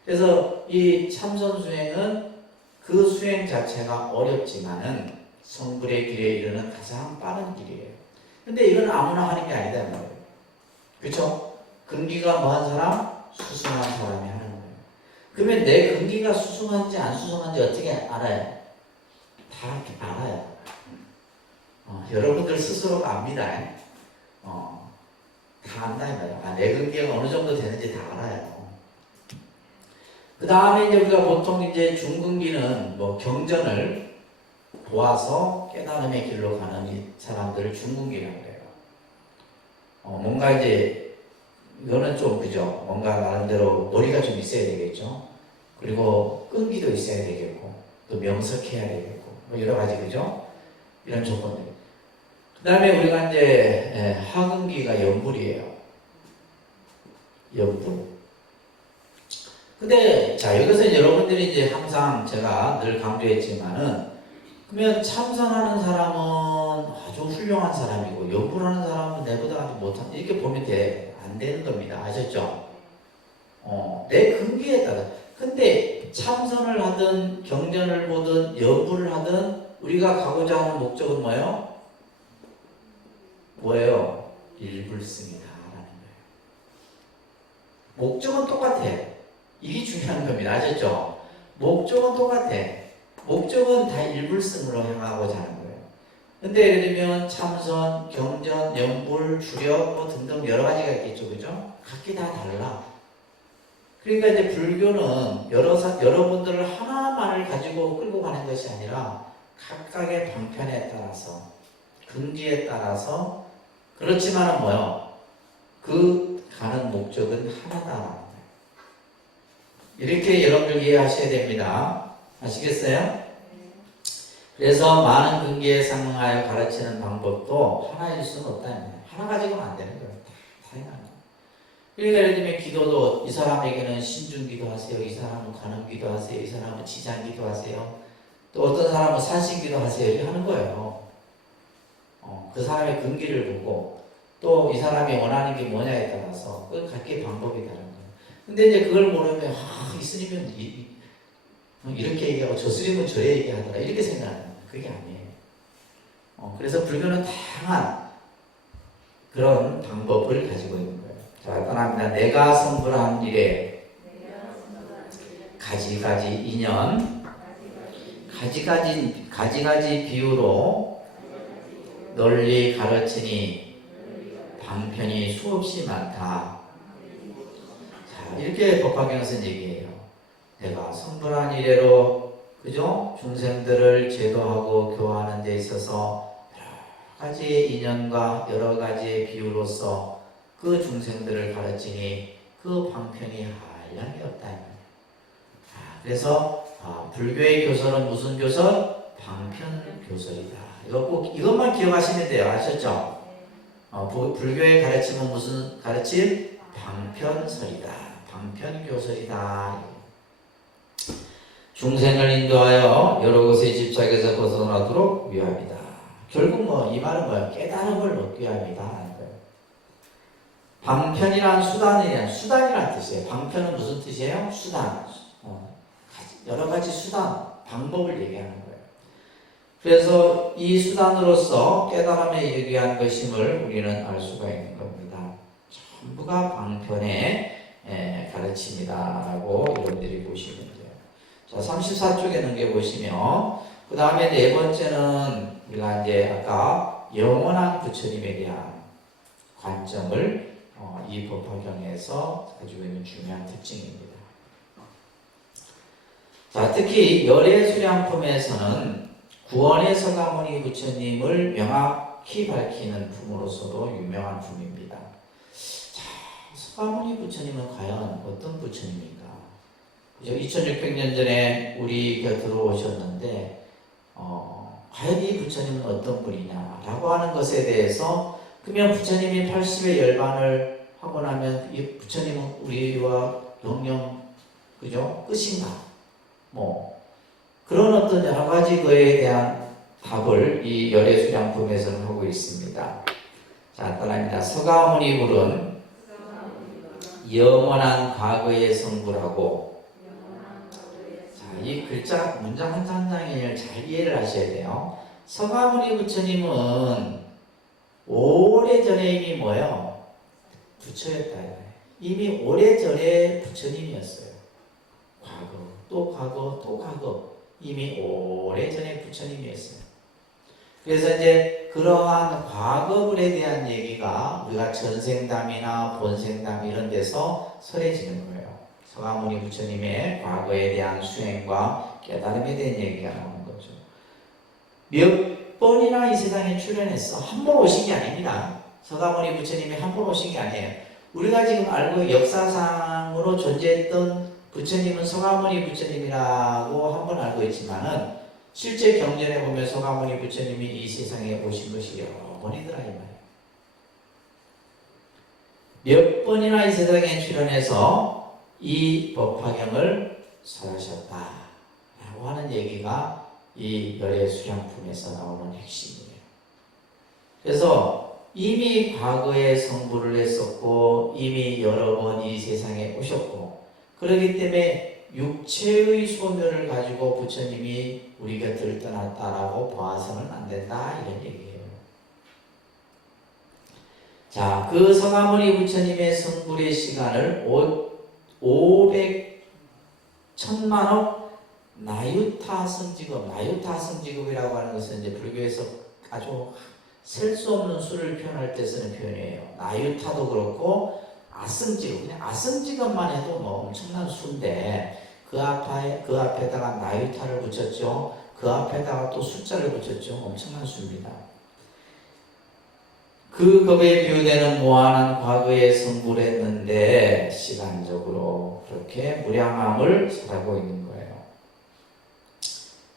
그래서 이 참선 수행은 그 수행 자체가 어렵지만은 성불의 길에 이르는 가장 빠른 길이에요. 근데 이건 아무나 하는 게 아니다 말이에요. 그렇죠? 근기가 뭐한 사람? 수승한 사람이 하는 거예요. 그러면 내 근기가 수승한지 안 수승한지 어떻게 알아요? 다 알아요. 여러분들 스스로가 압니다. 다 안다 이 말이에요. 내 근기가 어느 정도 되는지 다 알아요. 그 다음에 이제 우리가 보통 이제 중근기는 뭐 경전을 보아서 깨달음의 길로 가는 이 사람들을 중근기라고 해요. 뭔가 이제 이거는 좀 그죠. 뭔가 나름대로 머리가 좀 있어야 되겠죠. 그리고 끈기도 있어야 되겠고 또 명석해야 되겠고 뭐 여러 가지 그죠. 이런 조건들. 그 다음에 우리가 이제 하근기가 연불이에요. 연불. 근데 자 여기서 여러분들이 이제 항상 제가 늘 강조했지만은 그러면 참선하는 사람은 아주 훌륭한 사람이고 연불하는 사람은 내보다 아주 못한 이렇게 보면 안 되는 겁니다. 아셨죠? 내 근기에 따라. 근데 참선을 하든 경전을 보든 연불을 하든 우리가 가고자 하는 목적은 뭐예요? 뭐예요? 일불승이다 라는 거예요. 목적은 똑같아. 이게 중요한 겁니다. 아셨죠? 목적은 똑같아. 목적은 다 일불승으로 향하고자 하는 거예요. 근데 예를 들면 참선, 경전, 연불, 주력 뭐 등등 여러 가지가 있겠죠. 그죠? 각기 다 달라. 그러니까 이제 불교는 여러분들을 하나만을 가지고 끌고 가는 것이 아니라 각각의 방편에 따라서 근기에 따라서 그렇지만은 뭐요? 그 가는 목적은 하나다. 이렇게 여러분들 이해하셔야 됩니다. 아시겠어요? 그래서 많은 근기에 상응하여 가르치는 방법도 하나일 수는 없다는 거예요. 하나 가지고는 안 되는 거예요. 다양한 거예요. 그러니까 예를 들면 기도도 이 사람에게는 신중기도 하세요. 이 사람은 관음기도 하세요. 이 사람은 지장기도 하세요. 또 어떤 사람은 산신기도 하세요. 이렇게 하는 거예요. 그 사람의 근기를 보고 또 이 사람이 원하는 게 뭐냐에 따라서 그 각기 방법이 다른 거예요. 근데 이제 그걸 모르면 이 스님은 이렇게 얘기하고 저 스님은 저래 얘기하더라 이렇게 생각하는 거예요. 그게 아니에요. 그래서 불교는 다양한 그런 방법을 가지고 있는 거예요. 자, 떠납니다. 내가 성불한 일에 가지가지 인연 가지가지 비유로 널리 가르치니 방편이 수없이 많다. 자, 이렇게 법화경에서는 얘기해요. 내가 성불한 이래로 그죠? 중생들을 제도하고 교화하는 데 있어서 여러 가지의 인연과 여러 가지의 비유로서 그 중생들을 가르치니 그 방편이 한량이 없다. 그래서 불교의 교설은 무슨 교설? 방편 교설이다. 이것만 기억하시면 돼요. 아셨죠? 불교의 가르침은 무슨 가르침? 방편설이다. 방편교설이다. 중생을 인도하여 여러 곳의 집착에서 벗어나도록 위함이다. 결국 이 말은 뭐예요? 깨달음을 얻기 위함이다 하는 거예요. 방편이란 수단이란 뜻이에요. 방편은 무슨 뜻이에요? 수단. 여러 가지 수단, 방법을 얘기하는 거예요. 그래서 이 수단으로서 깨달음에 이르게 한 것임을 우리는 알 수가 있는 겁니다. 전부가 방편의 가르침이다라고 여러분들이 보시면 돼요. 자, 34쪽에 넘겨보시면 그 다음에 네 번째는 우리가 이제 아까 영원한 부처님에 대한 관점을 이 법화경에서 가지고 있는 중요한 특징입니다. 자, 특히 열애수량품에서는 구원의 서가모니 부처님을 명확히 밝히는 품으로서도 유명한 품입니다. 자, 서가모니 부처님은 과연 어떤 부처님인가? 2600년 전에 우리 곁으로 오셨는데 과연 이 부처님은 어떤 분이냐라고 하는 것에 대해서 그러면 부처님이 80의 열반을 하고 나면 이 부처님은 우리와 영영 그죠? 끝인가? 뭐 그런 어떤 여러 가지 거에 대한 답을 이 열애수량품에서는 하고 있습니다. 자, 따라합니다. 서가모니 불은 영원한 과거의 성부라고. 자, 이 글자 문장 한 장을 잘 이해를 하셔야 돼요. 서가모니 부처님은 오래전에 이미 뭐예요? 부처였다. 이미 오래전에 부처님이었어요. 과거, 또 과거, 또 과거. 이미 오래전에 부처님이었어요. 그래서 이제 그러한 과거불에 대한 얘기가 우리가 전생담이나 본생담 이런 데서 설해지는 거예요. 서가모니 부처님의 과거에 대한 수행과 깨달음에 대한 얘기가 나오는 거죠. 몇 번이나 이 세상에 출연했어. 한 번 오신 게 아닙니다. 서가모니 부처님이 한 번 오신 게 아니에요. 우리가 지금 알고 역사상으로 존재했던 부처님은 서가모니 부처님이라고 한 번 알고 있지만은 실제 경전에 보면 서가모니 부처님이 이 세상에 오신 것이 여러 번이더라 이 말이에요. 몇 번이나 이 세상에 출연해서 이 법화경을 설하셨다라고 하는 얘기가 이 열애수량품에서 나오는 핵심이에요. 그래서 이미 과거에 성불을 했었고 이미 여러 번 이 세상에 오셨고 그렇기 때문에 육체의 소멸을 가지고 부처님이 우리 곁을 떠났다라고 봐서는 안 된다 이런 얘기예요. 자, 그 서가모니 부처님의 성불의 시간을 1000만억 나유타 성지급, 나유타 성지급이라고 하는 것은 이제 불교에서 아주 셀 수 없는 수를 표현할 때 쓰는 표현이에요. 나유타도 그렇고 아승지급, 그냥 아승지급만 해도 뭐 엄청난 수인데 그 앞에다가 나유타를 붙였죠. 그 앞에다가 또 숫자를 붙였죠. 엄청난 수입니다. 그 급에 비유되는 무한한 과거에 성불했는데 시간적으로 그렇게 무량함을 살아고 있는 거예요.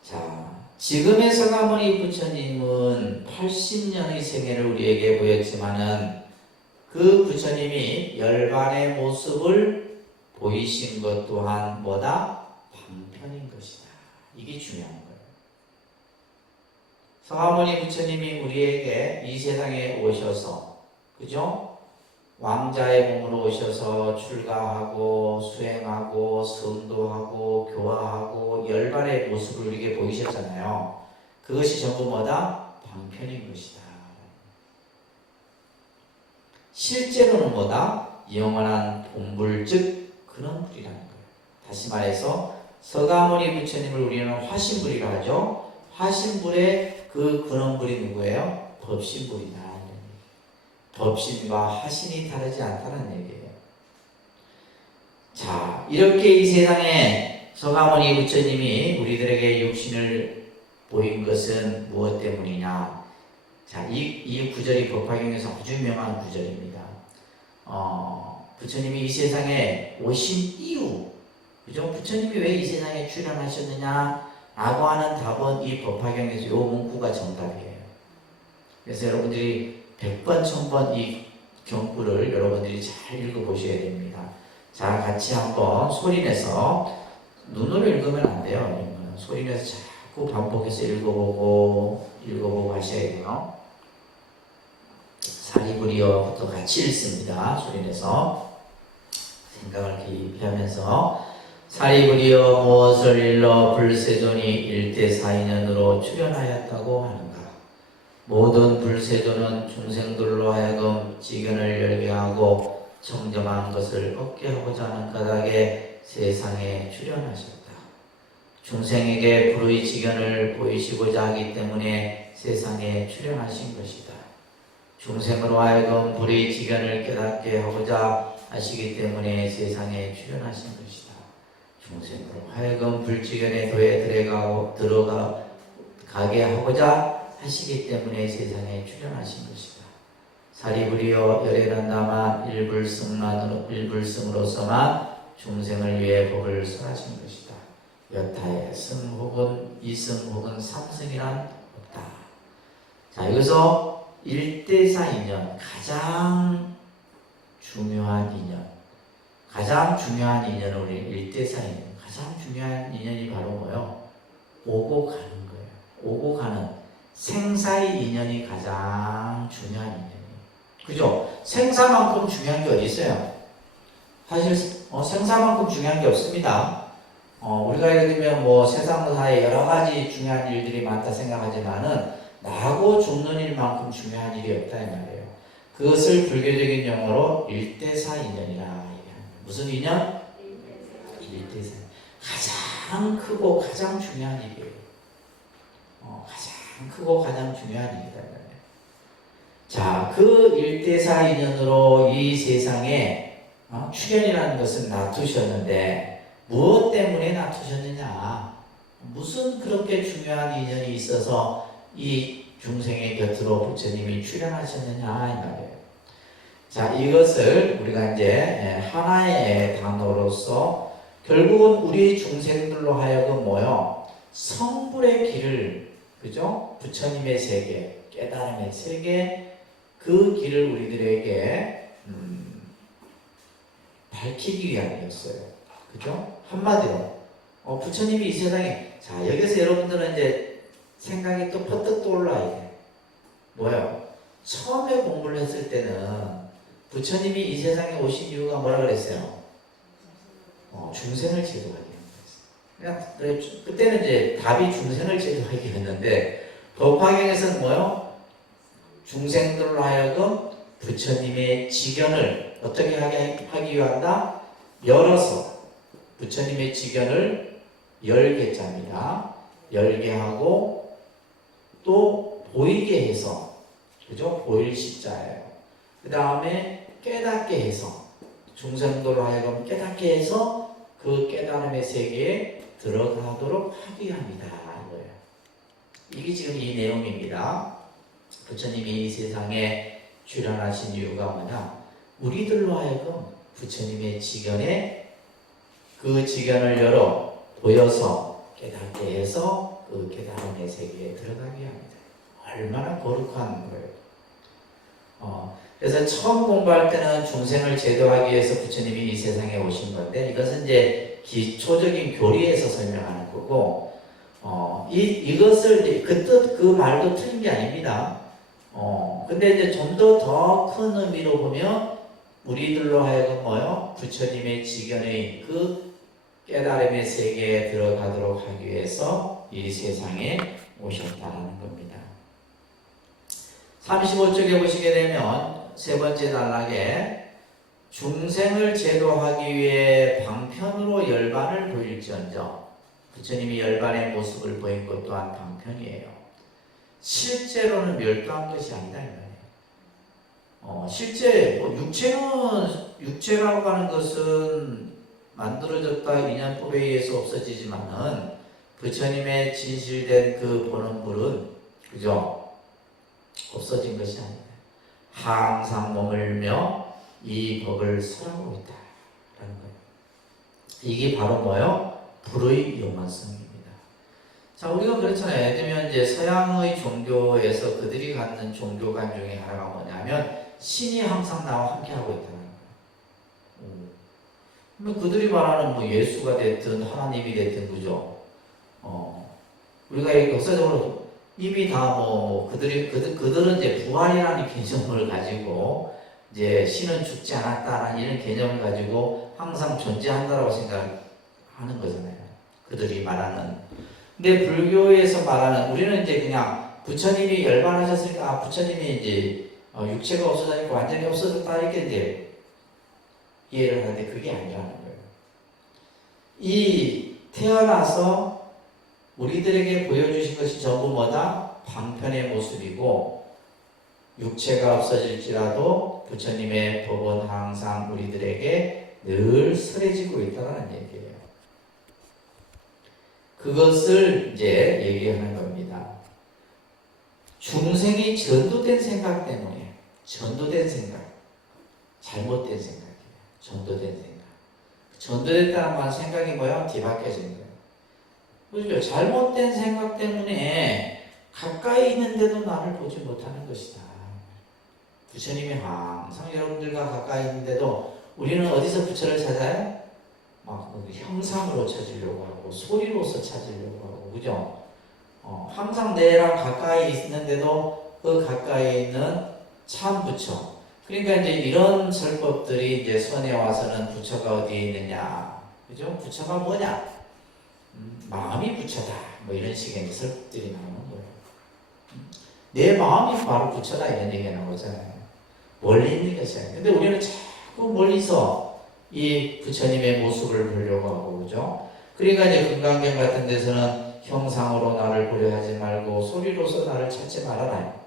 자, 지금의 서가모니 부처님은 80년의 생애를 우리에게 보였지만은 그 부처님이 열반의 모습을 보이신 것 또한 뭐다? 방편인 것이다. 이게 중요한 거예요. 서가모니 부처님이 우리에게 이 세상에 오셔서 그죠? 왕자의 몸으로 오셔서 출가하고 수행하고 성도하고 교화하고 열반의 모습을 우리에게 보이셨잖아요. 그것이 전부 뭐다? 방편인 것이다. 실제로는 뭐다? 영원한 본불즉 근원불이라는 거예요. 다시 말해서 서가모니 부처님을 우리는 화신불이라고 하죠. 화신불의 그 근원불이 누구예요? 법신불이다. 법신과 화신이 다르지 않다는 얘기예요. 자, 이렇게 이 세상에 서가모니 부처님이 우리들에게 육신을 보인 것은 무엇 때문이냐? 자, 이 구절이 법화경에서 아주 유명한 구절입니다. 부처님이 이 세상에 오신 이유, 그죠? 부처님이 왜 이 세상에 출연하셨느냐? 라고 하는 답은 이 법화경에서 이 문구가 정답이에요. 그래서 여러분들이 100번, 1000번 이 경구를 여러분들이 잘 읽어보셔야 됩니다. 자, 같이 한번 소리내서, 눈으로 읽으면 안 돼요. 소리내서 자꾸 반복해서 읽어보고 하셔야 돼요. 사리부리어부터 같이 읽습니다. 소리내서 생각을 깊이 하면서 사리부리어 무엇을 일러 불세존이 일대사인연으로 출현하였다고 하는가? 모든 불세존은 중생들로 하여금 지견을 열게 하고 청정한 것을 얻게 하고자 하는 까닭에 세상에 출현하셨다. 중생에게 불의 지견을 보이시고자 하기 때문에 세상에 출현하신 것이다. 중생으로 하여금 불의 지견을 깨닫게 하고자 하시기 때문에 세상에 출현하신 것이다. 중생으로 하여금 불지견의 도에 들어가게 하고자 하시기 때문에 세상에 출현하신 것이다. 사리부리여 열애는 다만 일불승으로서만 중생을 위해 법을 설하신 것이다. 여타의 승 혹은 이승 혹은 삼승이란 없다. 자, 여기서 일대사 인연, 가장 중요한 인연, 우리 일대사 인연, 가장 중요한 인연이 바로 뭐요? 오고 가는 거예요. 오고 가는 생사의 인연이 가장 중요한 인연이에요. 그죠? 생사만큼 중요한 게 어디 있어요? 사실 생사만큼 중요한 게 없습니다. 우리가 예를 들면 뭐 세상사에 여러 가지 중요한 일들이 많다 생각하지만은 나고 죽는 일만큼 중요한 일이 없다 이 말이에요. 그것을 불교적인 용어로 일대사 인연이라 얘기합니다. 무슨 인연? 일대사. 가장 크고 가장 중요한 일이에요. 가장 크고 가장 중요한 일이다. 자, 그 일대사 인연으로 이 세상에 출현이라는 것은 놔두셨는데 무엇 때문에 놔두셨느냐? 무슨 그렇게 중요한 인연이 있어서 이 중생의 곁으로 부처님이 출현하셨느냐 이 말이에요. 자, 이것을 우리가 이제 하나의 단어로서 결국은 우리 중생들로 하여금 뭐요? 성불의 길을, 그죠? 부처님의 세계, 깨달음의 세계, 그 길을 우리들에게 밝히기 위함이었어요. 그죠? 한마디로 부처님이 이 세상에, 자, 여기서 여러분들은 이제 생각이 또 퍼뜩 떠올라야 돼. 뭐요? 처음에 공부를 했을 때는 부처님이 이 세상에 오신 이유가 뭐라 그랬어요? 중생을 제도하기 위해서. 그냥 그때는 이제 답이 중생을 제도하기였는데 법화경에서는 뭐요? 중생들로 하여금 부처님의 지견을 어떻게 하기 위한다? 열어서 부처님의 지견을 열게 짭니다. 열게 하고 또 보이게 해서, 그죠? 보일 시자예요. 그 다음에 깨닫게 해서 중생들로 하여금 깨닫게 해서 그 깨달음의 세계에 들어가도록 하기 합니다. 이거예요. 이게 지금 이 내용입니다. 부처님이 이 세상에 출현하신 이유가 뭐냐? 우리들로 하여금 부처님의 지견에 그 지견을 열어 보여서 깨닫게 해서 그 깨달음의 세계에 들어가게 합니다. 얼마나 거룩한 거예요. 그래서 처음 공부할 때는 중생을 제도하기 위해서 부처님이 이 세상에 오신 건데 이것은 이제 기초적인 교리에서 설명하는 거고 이것을 그 뜻, 그 말도 틀린 게 아닙니다. 근데 이제 좀 더 큰 의미로 보면 우리들로 하여금 뭐요? 부처님의 지견의 그 깨달음의 세계에 들어가도록 하기 위해서 이 세상에 오셨다는 겁니다. 35쪽에 보시게 되면 세 번째 단락에 중생을 제도하기 위해 방편으로 열반을 보일지언정, 부처님이 열반의 모습을 보인 것 또한 방편이에요. 실제로는 멸도한 것이 아니다 이 말이에요. 실제 육체라고 하는 것은 만들어졌다 인연법에 의해서 없어지지만은 부처님의 진실된 그 본원불은, 그죠? 없어진 것이 아니다. 항상 머물며 이 법을 설하고 있다라는 거예요. 이게 바로 뭐요? 불의 영원성입니다. 자, 우리가 그렇잖아요. 예를 들면 이제 서양의 종교에서 그들이 갖는 종교관 중에 하나가 뭐냐면 신이 항상 나와 함께하고 있다는 거예요. 그러면 그들이 말하는 뭐 예수가 됐든 하나님이 됐든, 그죠? 우리가 역사적으로 이미 다 그들은 이제 부활이라는 개념을 가지고 이제 신은 죽지 않았다라는 이런 개념을 가지고 항상 존재한다라고 생각하는 거잖아요. 그들이 말하는. 근데 불교에서 말하는, 우리는 이제 그냥 부처님이 열반하셨으니까 부처님이 이제 육체가 없어지니까 완전히 없어졌다 이렇게 이제 이해를 하는데 그게 아니라는 거예요. 이 태어나서 우리들에게 보여주신 것이 전부 뭐다? 방편의 모습이고 육체가 없어질지라도 부처님의 법은 항상 우리들에게 늘 설해지고 있다는 얘기예요. 그것을 이제 얘기하는 겁니다. 중생이 전도된 생각 때문에, 전도된 생각, 잘못된 생각이에요. 전도된 생각. 전도됐다는 말 생각이 뭐야? 뒤바뀌어진 거예요. 그죠? 잘못된 생각 때문에 가까이 있는데도 나를 보지 못하는 것이다. 부처님이 항상 여러분들과 가까이 있는데도 우리는 어디서 부처를 찾아요? 막 형상으로 찾으려고 하고 소리로서 찾으려고 하고, 그죠? 항상 내랑 가까이 있는데도 그 가까이 있는 참 부처. 그러니까 이제 이런 설법들이 이제 선에 와서는 부처가 어디에 있느냐, 그죠? 부처가 뭐냐? 마음이 부처다. 뭐 이런 식의 설법들이 나오는 거예요. 내 마음이 바로 부처다 이런 얘기가 나오잖아요. 멀리 있는 것이야. 근데 우리는 자꾸 멀리서 이 부처님의 모습을 보려고 하고, 그죠? 그러니까 이제 금강경 같은 데서는 형상으로 나를 보려 하지 말고 소리로서 나를 찾지 말아라.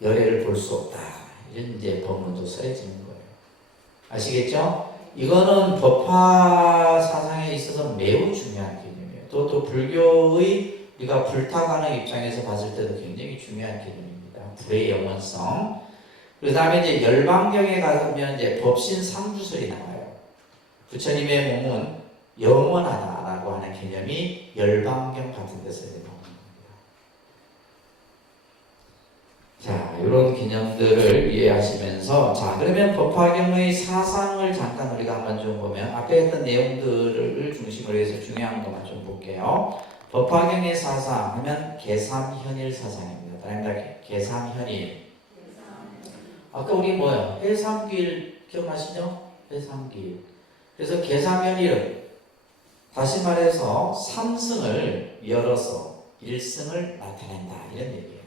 열애를 볼 수 없다. 이런 이제 법문도 써지는 거예요. 아시겠죠? 이거는 법화 사상에 있어서 매우 중요한 개념이에요. 또 불교의 우리가 불타가는 입장에서 봤을 때도 굉장히 중요한 개념입니다. 불의 영원성. 그 다음에 이제 열반경에 가면 이제 법신 상주설이 나와요. 부처님의 몸은 영원하다라고 하는 개념이 열반경 같은 데서 나옵니다. 자, 이런 개념들을 이해하시면서, 자, 그러면 법화경의 사상을 잠깐 우리가 한번 좀 보면, 앞에 했던 내용들을 중심으로 해서 중요한 것만 좀 볼게요. 법화경의 사상 하면 계삼현일 사상입니다. 다릅니다. 계삼현일. 아까 우리 뭐예요? 해삼길 기억나시죠? 해삼길. 그래서 계삼현일은 다시 말해서 삼승을 열어서 일승을 나타낸다 이런 얘기예요.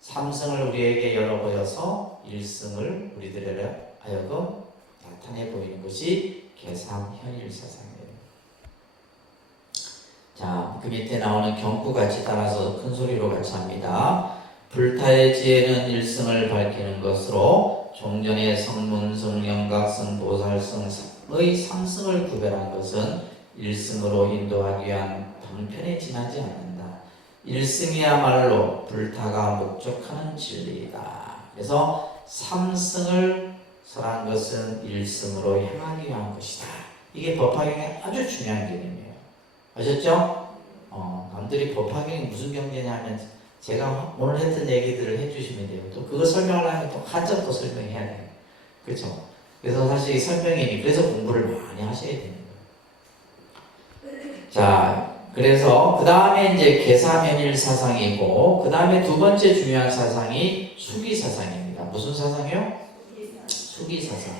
삼승을 우리에게 열어 보여서 일승을 우리들에게 하여금 나타내 보이는 것이 계삼현일 사상이에요. 자, 그 밑에 나오는 경구 같이 따라서 큰 소리로 같이 합니다. 불타의 지혜는 일승을 밝히는 것으로 종전의 성문, 성령각성, 보살성의 삼승을 구별한 것은 일승으로 인도하기 위한 방편에 지나지 않는다. 일승이야말로 불타가 목적하는 진리이다. 그래서 삼승을 설한 것은 일승으로 향하기 위한 것이다. 이게 법화경의 아주 중요한 개념이에요. 아셨죠? 남들이 법화경이 무슨 경제냐면 제가 오늘 했던 얘기들을 해주시면 돼요. 또 그거 설명하려면 또 한참 또 설명해야 돼요. 그렇죠? 그래서 사실 설명이 그래서 공부를 많이 하셔야 되는 거예요. 자, 그래서 그 다음에 이제 계사면일 사상이고, 그 다음에 두 번째 중요한 사상이 수기 사상입니다. 무슨 사상이요? 수기 사상.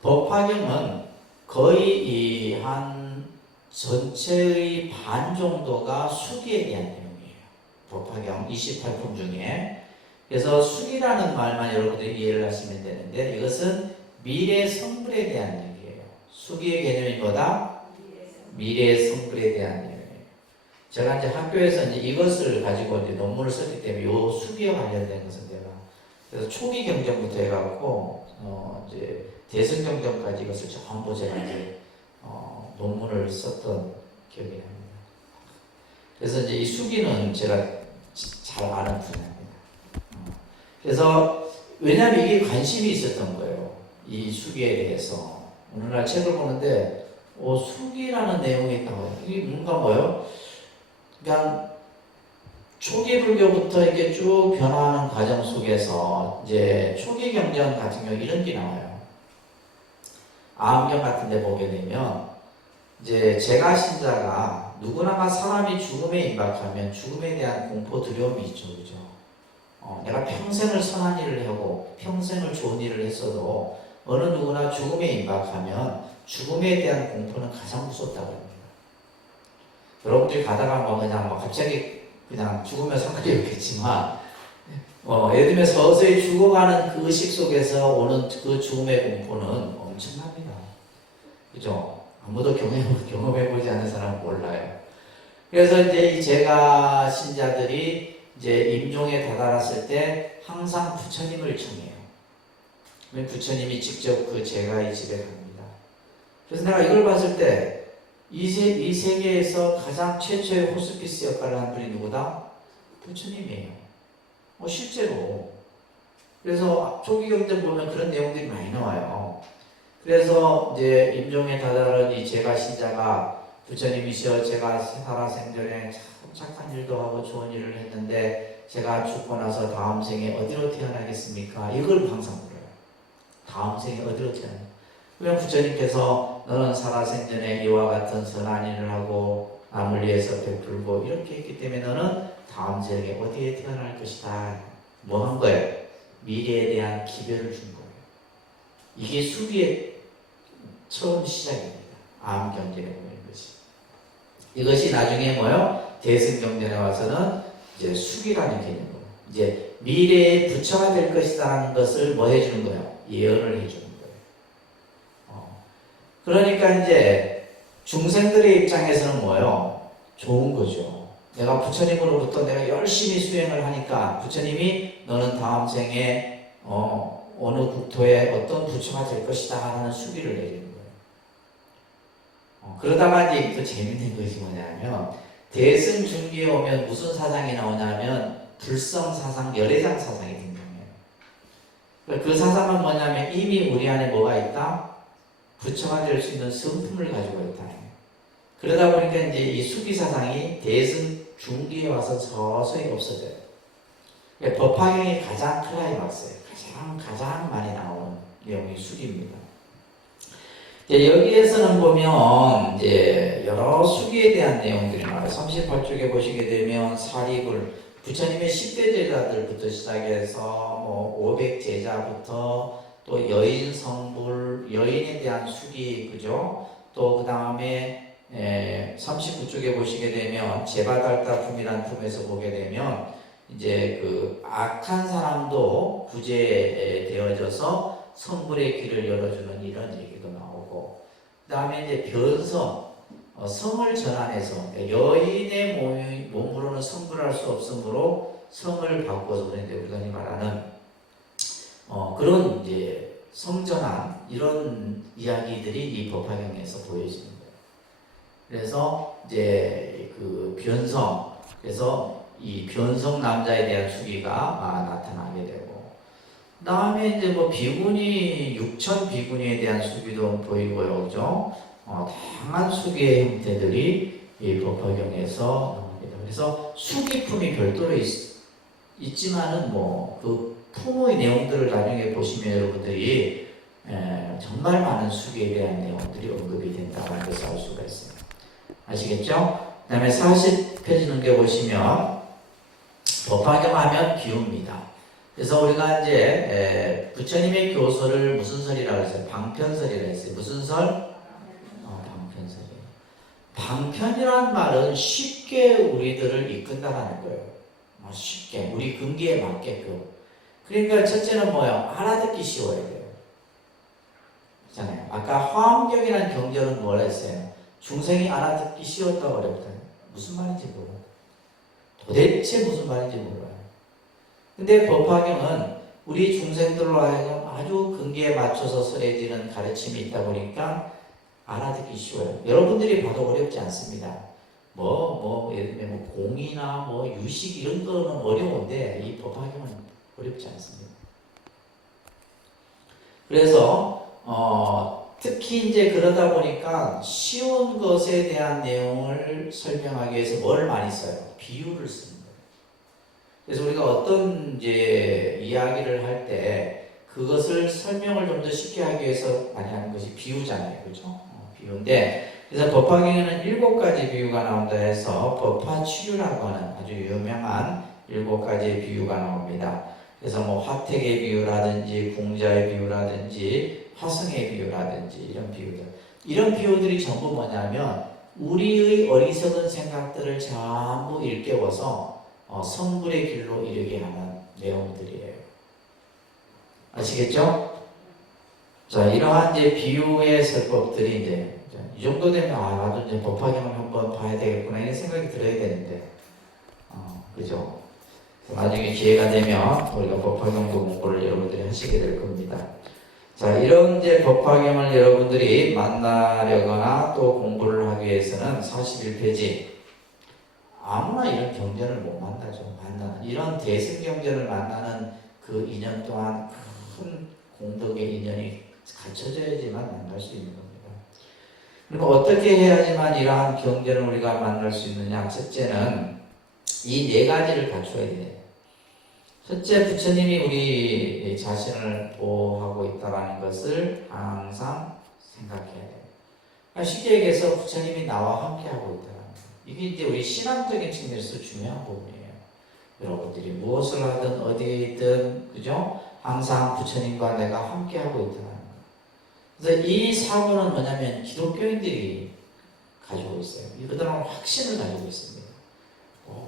법화경은 거의 한 전체의 반 정도가 수기에 대한 내용이에요. 법화경 28품 중에. 그래서 수기라는 말만 여러분들이 이해를 하시면 되는데, 이것은 미래 성불에 대한 얘기예요. 수기의 개념이 뭐다? 미래 성불에 대한 얘기예요. 제가 이제 학교에서 이제 이것을 가지고 이제 논문을 썼기 때문에 요 수기와 관련된 것은 제가 그래서 초기 경전부터 해갖고 이제 대승 경전까지 이것을 전부 제가 이제 논문을 썼던 기억이 납니다. 그래서 이제 이 수기는 제가 잘 아는 분야입니다. 그래서 왜냐하면 이게 관심이 있었던 거예요. 이 수기에 대해서. 오늘날 책을 보는데 수기라는 내용이 있다고. 이게 뭔가 뭐예요? 그러니까 초기 불교부터 이렇게 쭉 변화하는 과정 속에서 이제 초기 경전 같은 경우 이런 게 나와요. 암경 같은 데 보게 되면 이제 제가 신자가 누구나가 사람이 죽음에 임박하면 죽음에 대한 공포 두려움이 있죠. 그죠? 내가 평생을 선한 일을 하고 평생을 좋은 일을 했어도 어느 누구나 죽음에 임박하면 죽음에 대한 공포는 가장 무섭다고 합니다. 여러분들이 가다가 그냥 갑자기 그냥 죽으면 상관이 없겠지만 예를 들면 서서히 죽어가는 그 식 속에서 오는 그 죽음의 공포는 엄청납니다. 그죠? 아무도 경험해보지 않은 사람은 몰라요. 그래서 이제 제가 신자들이 이제 임종에 다다랐을 때 항상 부처님을 청해요. 부처님이 직접 그 제가의 집에 갑니다. 그래서 내가 이걸 봤을 때 이 세계에서 가장 최초의 호스피스 역할을 한 분이 누구다? 부처님이에요. 실제로. 그래서 초기 경전 보면 그런 내용들이 많이 나와요. 그래서 이제 임종에 다다른 이 제가 신자가 부처님이시여 제가 살아생전에 참 착한 일도 하고 좋은 일을 했는데 제가 죽고 나서 다음 생에 어디로 태어나겠습니까? 이걸 항상 물어요. 다음 생에 어디로 태어나요? 그러면 부처님께서 너는 살아생전에 이와 같은 선한 일을 하고 남을 위해서 베풀고 이렇게 했기 때문에 너는 다음 생에 어디에 태어날 것이다. 뭐 한 거예요? 미래에 대한 기별을 준 거예요. 이게 수비의 처음 시작입니다. 암경전에 보면 것이. 이것이 나중에 뭐요? 대승경전에 와서는 이제 수기라는 개념으로 이제 미래의 부처가 될 것이라는 것을 뭐 해주는 거예요? 예언을 해주는 거예요. 그러니까 이제 중생들의 입장에서는 뭐요? 좋은 거죠. 내가 부처님으로부터 내가 열심히 수행을 하니까 부처님이 너는 다음 생에 어느 국토에 어떤 부처가 될 것이다 하는 수기를 내리는 거예요. 그러다가 이제 또 재밌는 것이 뭐냐면 대승 중기에 오면 무슨 사상이 나오냐면 불성사상, 열애장 사상이 등장해요. 그 사상은 뭐냐면 이미 우리 안에 뭐가 있다? 부처가 될 수 있는 성품을 가지고 있다. 그러다 보니까 이제 이 수기 사상이 대승 중기에 와서 서서히 없어져요. 법화경이 가장 클라이막스예요. 가장 많이 나오는 내용이 수기입니다. 여기에서는 보면 이제 여러 수기에 대한 내용들이 나와요. 38쪽에 보시게 되면 사리불, 부처님의 10대 제자들부터 시작해서 뭐 500제자부터 또 여인 성불, 여인에 대한 수기, 그죠? 또 그 다음에 39쪽에 보시게 되면 제바달다품이라는 품에서 보게 되면 이제 그 악한 사람도 구제되어져서 성불의 길을 열어주는 이런 얘기도 나오고, 그 다음에 이제 변성, 성을 전환해서 여인의 몸으로는 성불할 수 없으므로 성을 바꿔서 그런데 우리가 말하는 그런 이제 성전환 이런 이야기들이 이 법화경에서 보여지는 거예요. 그래서 이제 그 변성, 그래서 이 변성 남자에 대한 수기가 나타나게 되고, 그 다음에 이제 뭐 비구니, 육천 비구니에 대한 수기도 보이고요, 그죠? 다양한 수기의 형태들이 이 법화경에서 나옵니다. 그래서 수기품이 별도로 있지만은 뭐 그 품의 내용들을 나중에 보시면 여러분들이 정말 많은 수기에 대한 내용들이 언급이 된다는 것을 알 수가 있어요. 아시겠죠? 그 다음에 40페이지 넘겨보시면 법화경 하면 비유입니다. 그래서 우리가 이제 부처님의 교설을 무슨 설이라고 했어요? 방편설이라고 했어요. 무슨 설? 방편설이에요. 방편이라는 말은 쉽게 우리들을 이끈다라는 거예요. 쉽게 우리 근기에 맞게끔. 그러니까 첫째는 뭐예요? 알아듣기 쉬워야 돼요. 그렇잖아요. 아까 화엄경이라는 경전은 뭐라 했어요? 중생이 알아듣기 쉬웠다고 어렵다. 무슨 말인지 몰라요. 도대체 무슨 말인지 몰라요. 근데 법화경은 우리 중생들로 하여금 아주 근기에 맞춰서 설해지는 가르침이 있다 보니까 알아듣기 쉬워요. 여러분들이 봐도 어렵지 않습니다. 예를 들면 공이나 유식 이런 거는 어려운데 이 법화경은 어렵지 않습니다. 그래서 특히 이제 그러다 보니까 쉬운 것에 대한 내용을 설명하기 위해서 뭘 많이 써요? 비유를 씁니다. 그래서 우리가 어떤 이제 이야기를 할 때 그것을 설명을 좀 더 쉽게 하기 위해서 많이 하는 것이 비유잖아요. 그렇죠? 비유인데, 그래서 법화경에는 7가지 비유가 나온다 해서 법화치유라고 하는 아주 유명한 7가지의 비유가 나옵니다. 그래서 화택의 비유라든지 궁자의 비유라든지 화성의 비유라든지 이런 비유들. 이런 비유들이 전부 뭐냐면 우리의 어리석은 생각들을 전부 일깨워서 성불의 길로 이르게 하는 내용들이에요. 아시겠죠? 자, 이러한 이제 비유의 설법들이 이제 이 정도 되면 나도 이제 법화경을 한번 봐야 되겠구나 이런 생각이 들어야 되는데, 그죠? 나중에 기회가 되면 우리가 법화경도 공부를 여러분들이 하시게 될 겁니다. 자, 이런 이제 법화경을 여러분들이 만나려거나 또 공부를 하기 위해서는 41페이지 아무나 이런 경전을 못 만나죠. 이런 대승경전을 만나는 그 인연 또한 큰 공덕의 인연이 갖춰져야지만 만날 수 있는 겁니다. 그럼 어떻게 해야지만 이러한 경전을 우리가 만날 수 있느냐? 첫째는 이 네 가지를 갖춰야 돼요. 첫째, 부처님이 우리 자신을 보호하고 있다는 것을 항상 생각해야 돼요. 쉽게 얘기해서 부처님이 나와 함께하고 있다는 거예요. 이게 이제 우리 신앙적인 측면에서 중요한 부분이에요. 여러분들이 무엇을 하든 어디에 있든, 그죠? 항상 부처님과 내가 함께하고 있다는 거예요. 그래서 이 사고는 뭐냐면 기독교인들이 가지고 있어요. 이들은 확신을 가지고 있습니다.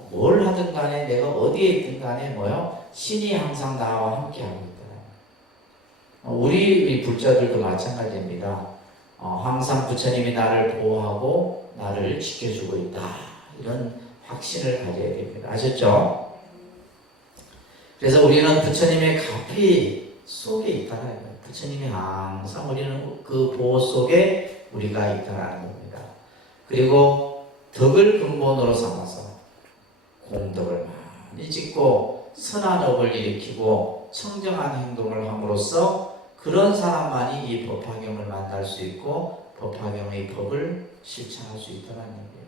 뭘 하든 간에 내가 어디에 있든 간에 신이 항상 나와 함께하고 있다. 우리 불자들도 마찬가지입니다. 항상 부처님이 나를 보호하고 나를 지켜주고 있다. 이런 확신을 가져야 됩니다. 아셨죠? 그래서 우리는 부처님의 가피 속에 있다는 거예요. 부처님이 항상 우리는 그 보호 속에 우리가 있다는 겁니다. 그리고 덕을 근본으로 삼아서 공덕을 많이 짓고 선한 업을 일으키고 청정한 행동을 함으로써 그런 사람만이 이 법화경을 만날 수 있고 법화경의 법을 실천할 수 있다는 얘기예요.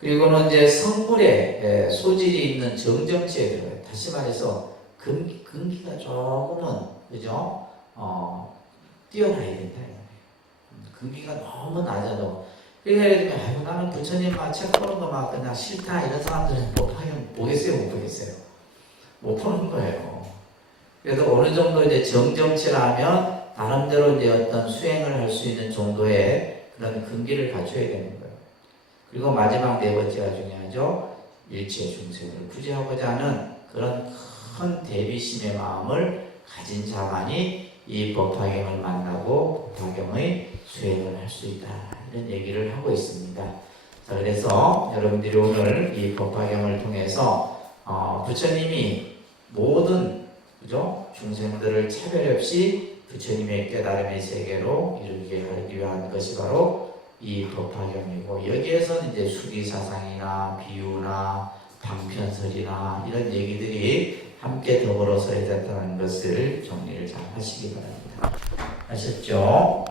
그리고는 이제 성불에 소질이 있는 정정치에 들어요. 다시 말해서 근기가 조금은 그죠? 뛰어나야 된다. 근기가 너무 낮아도 그래서 나는 부처님 책 보는 거 그냥 싫다 이런 사람들은 법화경 보겠어요, 못 보겠어요? 못 보는 거예요. 그래도 어느 정도 이제 정정치라면 나름대로 이제 어떤 수행을 할 수 있는 정도의 그런 근기를 갖춰야 되는 거예요. 그리고 마지막 네 번째가 중요하죠. 일체 중생을 구제하고자 하는 그런 큰 대비심의 마음을 가진 자만이 이 법화경을 만나고 법화경의 수행을 할 수 있다. 이런 얘기를 하고 있습니다. 자, 그래서 여러분들이 오늘 이 법화경을 통해서 부처님이 모든 그죠? 중생들을 차별 없이 부처님의 깨달음의 세계로 이르게 하기 위한 것이 바로 이 법화경이고, 여기에서는 이제 수기사상이나 비유나 방편설이나 이런 얘기들이 함께 더불어서 해야 된다는 것을 정리를 잘 하시기 바랍니다. 아셨죠?